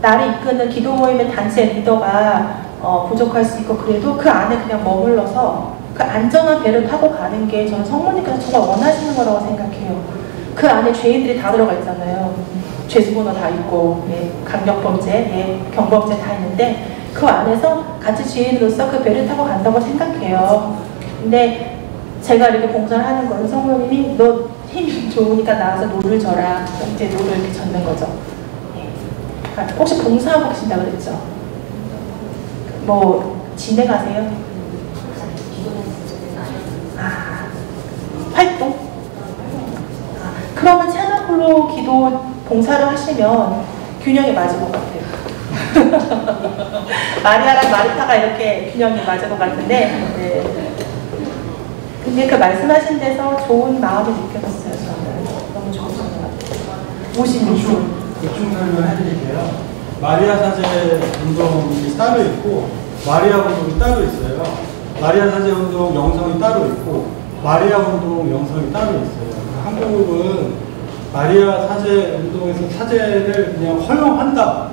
나를 이끄는 기도 모임의 단체 리더가 부족할 수 있고 그래도 그 안에 그냥 머물러서 그 안전한 배를 타고 가는 게 저는 성모님께서 정말 원하시는 거라고 생각해요. 그 안에 죄인들이 다 들어가 있잖아요. 죄수번호 다 있고, 예, 강력범죄, 예, 경범죄 다 있는데 그 안에서 같이 죄인으로서 그 배를 타고 간다고 생각해요. 근데 제가 이렇게 봉사를 하는 거는 성모님이 너 힘이 좋으니까 나와서 노를 져라. 이제 노를 이렇게 젓는 거죠. 혹시 봉사하고 계신다 그랬죠? 뭐 진행하세요? 활동? 그러면 체나콜로 기도 봉사를 하시면 균형이 맞을 것 같아요. 마리아랑 마르타가 이렇게 균형이 맞을 것 같은데 네. 근데 그 말씀하신 데서 좋은 마음이 느껴졌어요. 저는 너무 좋은 것 같아요. 56주 대충 설명해드릴게요. 마리아 사제 운동이 따로 있고 마리아 운동이 따로 있어요. 마리아 사제 운동 영성이 따로 있고 마리아 운동 영성이 따로 있어요. 한국은 마리아 사제 운동에서 사제를 그냥 허용한다.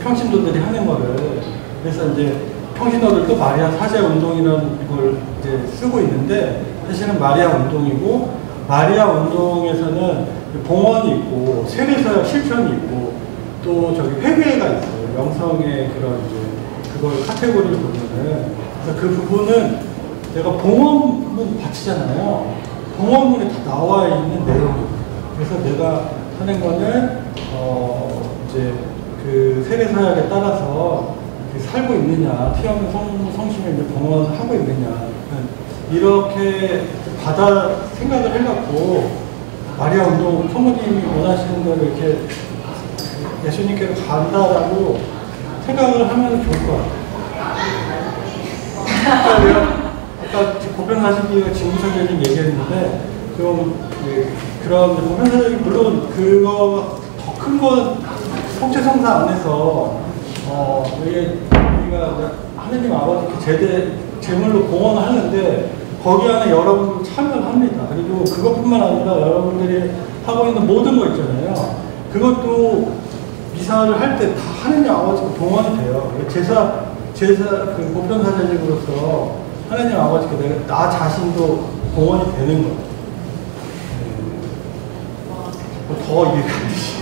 평신도들이 하는 거를. 그래서 이제 평신도들도 마리아 사제 운동이라는 걸 이제 쓰고 있는데 사실은 마리아 운동이고 마리아 운동에서는 봉헌이 있고 세례서약 실천이 있고 또 저기 회개가 있어요. 영성의 그런 이제 그걸 카테고리를 보면은 그래서 그 부분은 내가 봉헌문 바치잖아요. 봉헌문에 다 나와 있는 내용이에요. 그래서 내가 하는 거는 이제 그 세례서약에 따라서 살고 있느냐, 티 없는 성심에 이제 봉헌을 하고 있느냐 이렇게 생각을 해갖고 마리아 운동 성모님이 원하시는 대로 이렇게 예수님께로 간다라고 생각을 하면 좋을 것 같아요. 아까 보편사직이 직무사적인 얘기했는데 좀 그런 보편사직이 물론 그거 더 큰 건 성체성사 안에서 우리가 하느님 아버지께 제물로 봉헌을 하는데 거기 안에 여러분들 참여를 합니다. 그리고 그것뿐만 아니라 여러분들이 하고 있는 모든 거 있잖아요. 그것도 미사를 할 때 다 하느님 아버지가 동원이 돼요. 제사 그 보편사제직으로서 하느님 아버지께 내가 나 자신도 동원이 되는 거예요. 더 이해가 안 되시.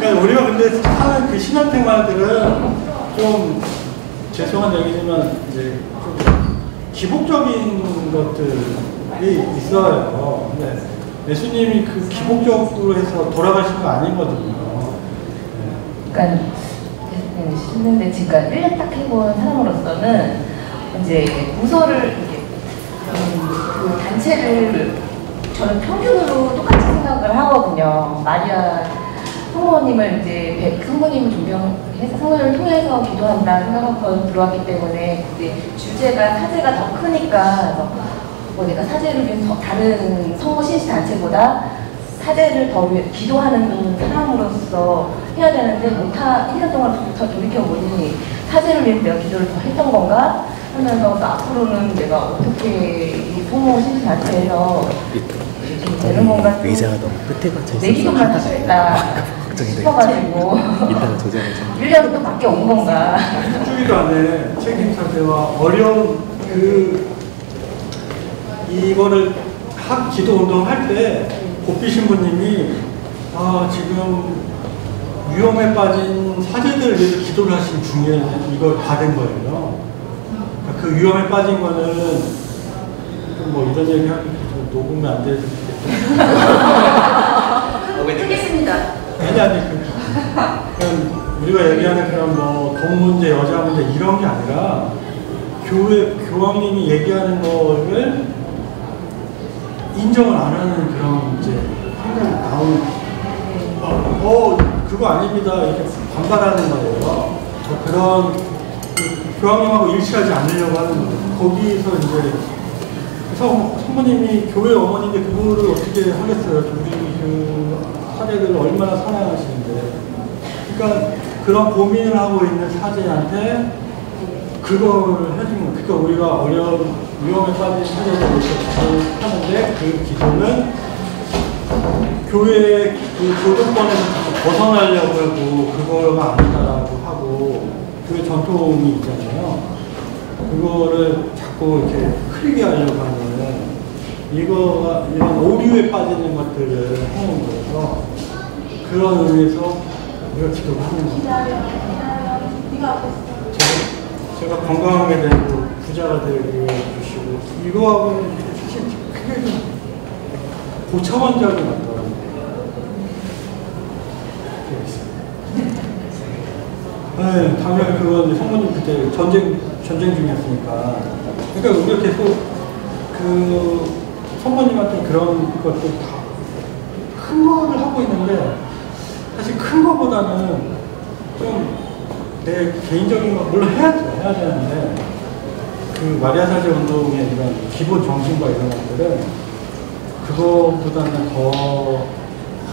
그러니까 우리가 근데 하는 그 신앙생활들은 좀 죄송한 얘기지만 이제 좀 기복적인 것들이 있어요. 근데 예수님이 그 기복적으로 해서 돌아가신 거 아니거든요. 그러니까 했는데 지금 1년 딱 해본 사람으로서는 이제 부서를 그 단체를 저는 평균으로 똑같이 생각을 하거든요. 마리아 성모님을 이제 성모님을 존경해서 성모님을 통해서 기도한다 생각하고 들어왔기 때문에 이제 주제가 사제가 더 크니까 뭐 내가 사제를 위해서 다른 성모 신시 단체보다 사제를 더 위해 기도하는 사람으로서 해야 되는데 1년 동안부터 돌이켜보니 사제를 위해서 내가 기도를 더 했던 건가 하면서 또 앞으로는 내가 어떻게 이 성모 신시 단체에서 되는 건가 의자가 너무 끝에 받쳐 있어서 내 기도만 하겠다 싶어가지고 이따가 조절해서 1년 또 밖에 온 건가. 주기도 안에 책임사제와 어려운 이거를 기도 운동을 할 때 고삐 신부님이 지금 위험에 빠진 사제들을 위해서 기도를 하신 중에 이걸 받은 거예요. 그러니까 그 위험에 빠진 거는 뭐 이런 얘기 하면 녹음이 안 돼서 하겠습니다. 아니 그냥 우리가 얘기하는 그런 뭐 돈 문제, 여자 문제 이런 게 아니라 교황님이 얘기하는 거를 인정을 안 하는 그런 이제 생각이 나오는 그거 아닙니다 이렇게 반발하는 거예요. 그런 교황님하고 일치하지 않으려고 하는 거예요. 거기서 이제 성모님이 교회 어머니인데 그거를 어떻게 하겠어요? 우리 그 사제들을 얼마나 사랑하시는데. 그러니까 그런 고민을 하고 있는 사제한테 그걸 해주는 거예요. 그러니까 우리가 어려운 위험에 빠진 사제들을 이렇게 하는데 그 기도는 교회의 그 교도권에서 벗어나려고 하고 그거가 아니다라고 하고 교회 전통이 있잖아요. 그거를 자꾸 이렇게 크게 하려고 하는 이런 오류에 빠지는 것들을 하는 거여서 그런 의미에서 우리가 기도를 하는 거예요. 제가 건강하게 되고 부자가 되게 해주시고 이거하고는 사실 크게 좀 고차원적인 어떤 네, 당연히 그건 성모님 그때 전쟁 중이었으니까. 그러니까 우리가 계속 그 성모님한테 그런 것들 다 큰 거를 하고 있는데 사실 큰 거보다는 좀 내 개인적인 거 물론 해야 되는데 그 마리아 사제 운동의 이런 기본 정신과 이런 것들은 그거보다는 더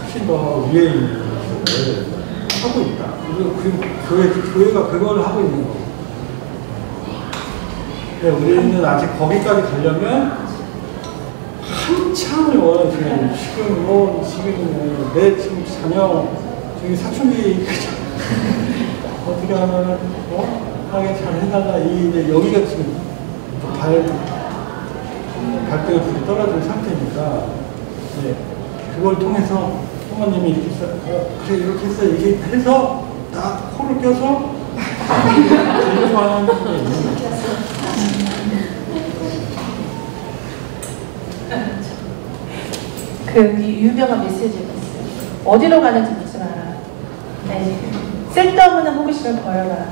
훨씬 더 위에 있는 것들을 하고 있다. 그리고 교회가 그걸 하고 있는 거고. 우리는 아직 거기까지 가려면 한참을 지금 내 지금 자녀 지금 사춘기 어떻게 하면 하게 잘 해달라 이제 여기가 지금 발등에 불이 떨어진 상태니까 그걸 통해서 부모님이 이렇게 해서 그래 이렇게 해서 이렇게 해서 딱 코를 껴서 이렇게 하는 게 있는 거죠. 그 유명한 메시지가 있어요. 어디로 가는지 묻지 마라. 네. 쓸데없는 호기심을 버려라.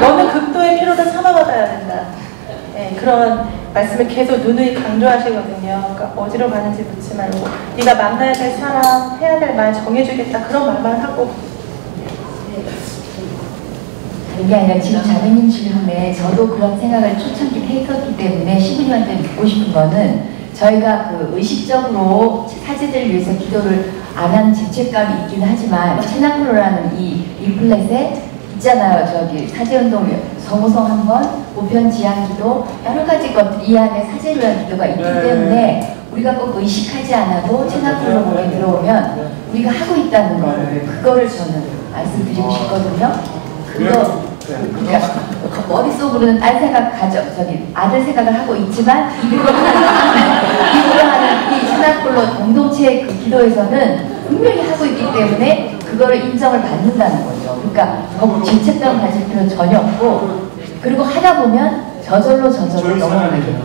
너는 극도의 피로를 삼아받아야 된다. 네, 그런 말씀을 계속 누누이 강조하시거든요. 그러니까 어디로 가는지 묻지 말고 네가 만나야 될 사람, 해야 될 말 정해주겠다. 그런 말만 하고. 이게 아니라 지금 자매님 질문에 저도 그런 생각을 초창기 했었기 때문에 시부님한테 묻고 싶은 거는 저희가 그 의식적으로 사제들을 위해서 기도를 안 한 죄책감이 있긴 하지만 채나코로라는 이 리플렛에 있잖아요. 저기 사제운동 성호성 한번, 보편지향기도 여러 가지 것들이 이 안에 사제를 위한 기도가 있기 때문에 우리가 꼭 의식하지 않아도 채나콜로 몸에 들어오면 우리가 하고 있다는 거를 그거를 저는 말씀드리고 싶거든요. 그거 그러니까 머릿속으로는 딸 생각하죠. 저기 아들 생각을 하고 있지만 입으로 하는 이 채나콜로 공동체 그 기도에서는 분명히 하고 있기 때문에 그거를 인정을 받는다는 거죠. 그러니까 죄책감 가질 필요는 전혀 없고 그리고 하다 보면 저절로 넘어가게 돼요.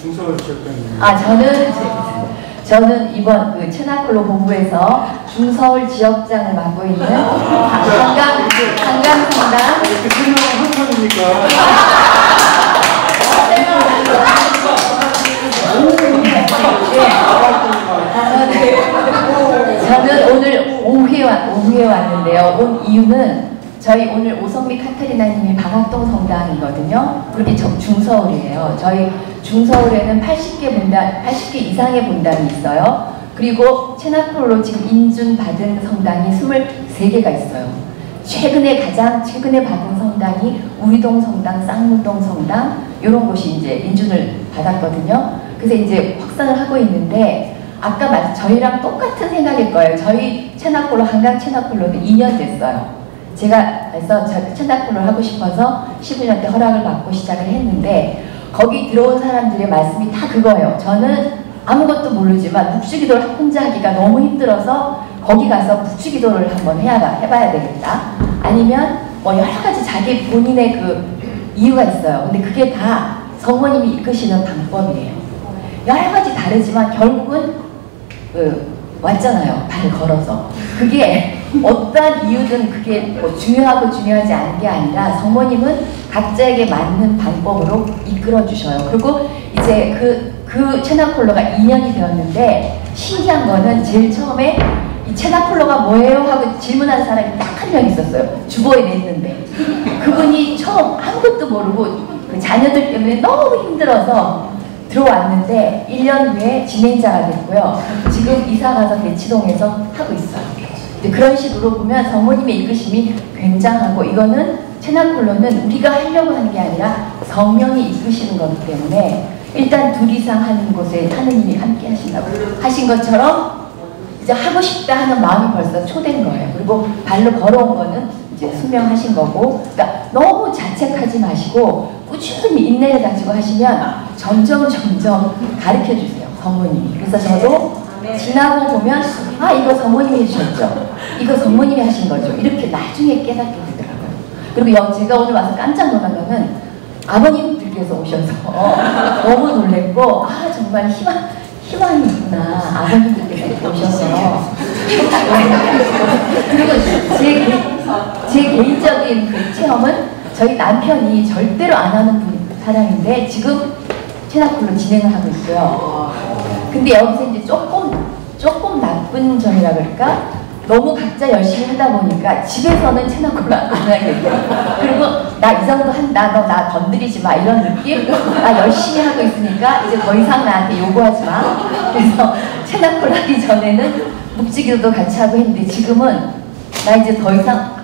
중서울 지역장님. 저는 이번 그 채나콜로 본부에서 중서울 지역장을 맡고 있는 한강성당 이렇게 설명은 한편입니까? 저는 오늘 오후에 왔는데요. 온 이유는 저희 오늘 오성미 카테리나님이 방학동 성당이거든요. 그렇게 중서울이에요. 저희 중서울에는 80개 이상의 본당이 있어요. 그리고 채나콜로 지금 인준 받은 성당이 23개가 있어요. 가장 최근에 받은 성당이 우이동 성당, 쌍문동 성당 이런 곳이 이제 인준을 받았거든요. 그래서 이제 확산을 하고 있는데 아까 저희랑 똑같은 생각일 거예요. 저희 채나콜로 한강 채나콜로는 2년 됐어요. 제가 그래서 채나콜로를 하고 싶어서 11년 때 허락을 받고 시작을 했는데 거기 들어온 사람들의 말씀이 다 그거예요. 저는 아무것도 모르지만 묵주기도를 혼자 하기가 너무 힘들어서 거기 가서 묵주기도를 한번 해봐야 되겠다. 아니면 뭐 여러 가지 자기 본인의 그 이유가 있어요. 근데 그게 다 성모님이 이끄시는 방법이에요. 여러 가지 다르지만 결국은 왔잖아요. 발을 걸어서. 그게 어떠한 이유든 그게 뭐 중요하지 않은 게 아니라 성모님은 각자에게 맞는 방법으로 이끌어 주셔요. 그리고 이제 그 채나콜로가 2년이 되었는데 신기한 거는 제일 처음에 이 채나콜로가 뭐예요? 하고 질문한 사람이 딱 한 명 있었어요. 주보에 냈는데 그분이 처음 아무것도 모르고 그 자녀들 때문에 너무 힘들어서 들어왔는데 1년 후에 진행자가 됐고요. 지금 이사가서 대치동에서 하고 있어요. 그런 식으로 보면 성모님의 이끄심이 굉장하고 이거는 채나콜로는 우리가 하려고 하는 게 아니라 성령이 이끄시는 거기 때문에 일단 둘 이상 하는 곳에 하느님이 함께 하신다고 하신 것처럼 이제 하고 싶다 하는 마음이 벌써 초된 거예요. 그리고 발로 걸어온 거는 이제 수명하신 거고 그러니까 너무 자책하지 마시고 꾸준히 인내를 가지고 하시면 점점 가르쳐 주세요. 성모님이. 그래서 저도 지나고 보면 아 이거 성모님이 해주셨죠. 이거 성모님이 하신 거죠. 이렇게 나중에 깨닫게 되더라고요. 그리고 제가 오늘 와서 깜짝 놀란 거는 아버님들께서 오셔서 너무 놀랬고 아 정말 희망이 있구나. 아버님들께서 이렇게 오셔서 그리고 제 개인적인 그 체험은 저희 남편이 절대로 안 하는 사람인데 지금 채나콜로 진행을 하고 있어요. 근데 여기서 이제 조금 나쁜 점이라 그럴까? 너무 각자 열심히 하다 보니까 집에서는 채나콜로 안 하겠다. 그리고 나 이 정도 한다, 너 나 건드리지 마 이런 느낌? 나 열심히 하고 있으니까 이제 더 이상 나한테 요구하지 마. 그래서 채나콜로 하기 전에는 묵지기도 같이 하고 했는데 지금은 나 이제 더 이상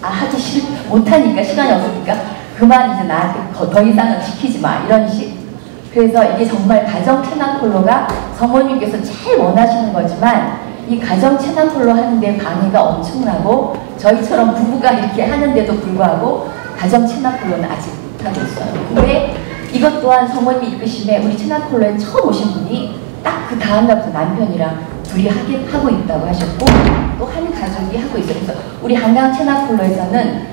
하기 못하니까 시간이 없으니까 그만 이제 나한테 더 이상은 시키지 마 이런 식. 그래서 이게 정말 가정 채나콜로가 성모님께서 제일 원하시는 거지만 이 가정 채나콜로 하는데 방해가 엄청나고 저희처럼 부부가 이렇게 하는데도 불구하고 가정 채나콜로는 아직 못하고 있어요. 근데 이것 또한 성모님이 이끄심에 우리 채나콜로에 처음 오신 분이 딱 그 다음날부터 남편이랑 둘이 하고 있다고 하셨고 또 한 가족이 하고 있어요. 그래서 우리 한강 채나콜로에서는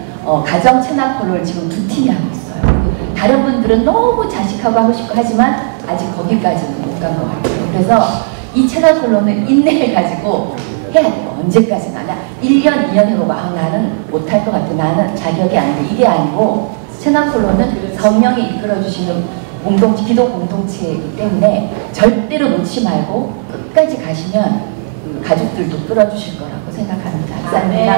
가정 채나콜로를 지금 2팀이 하고 있어요. 다른 분들은 너무 자식하고 하고 싶고 하지만 아직 거기까지는 못 간 것 같아요. 그래서 이 채나콜로는 인내를 가지고 해야 돼요. 언제까지나. 1년, 2년 해보고 나는 못할 것 같아. 나는 자격이 안 돼. 이게 아니고 채나콜로는 성령이 이끌어주시는 기도 공동체이기 때문에 절대로 놓지 말고 끝까지 가시면 가족들도 끌어주실 거라고 생각합니다. 감사합니다.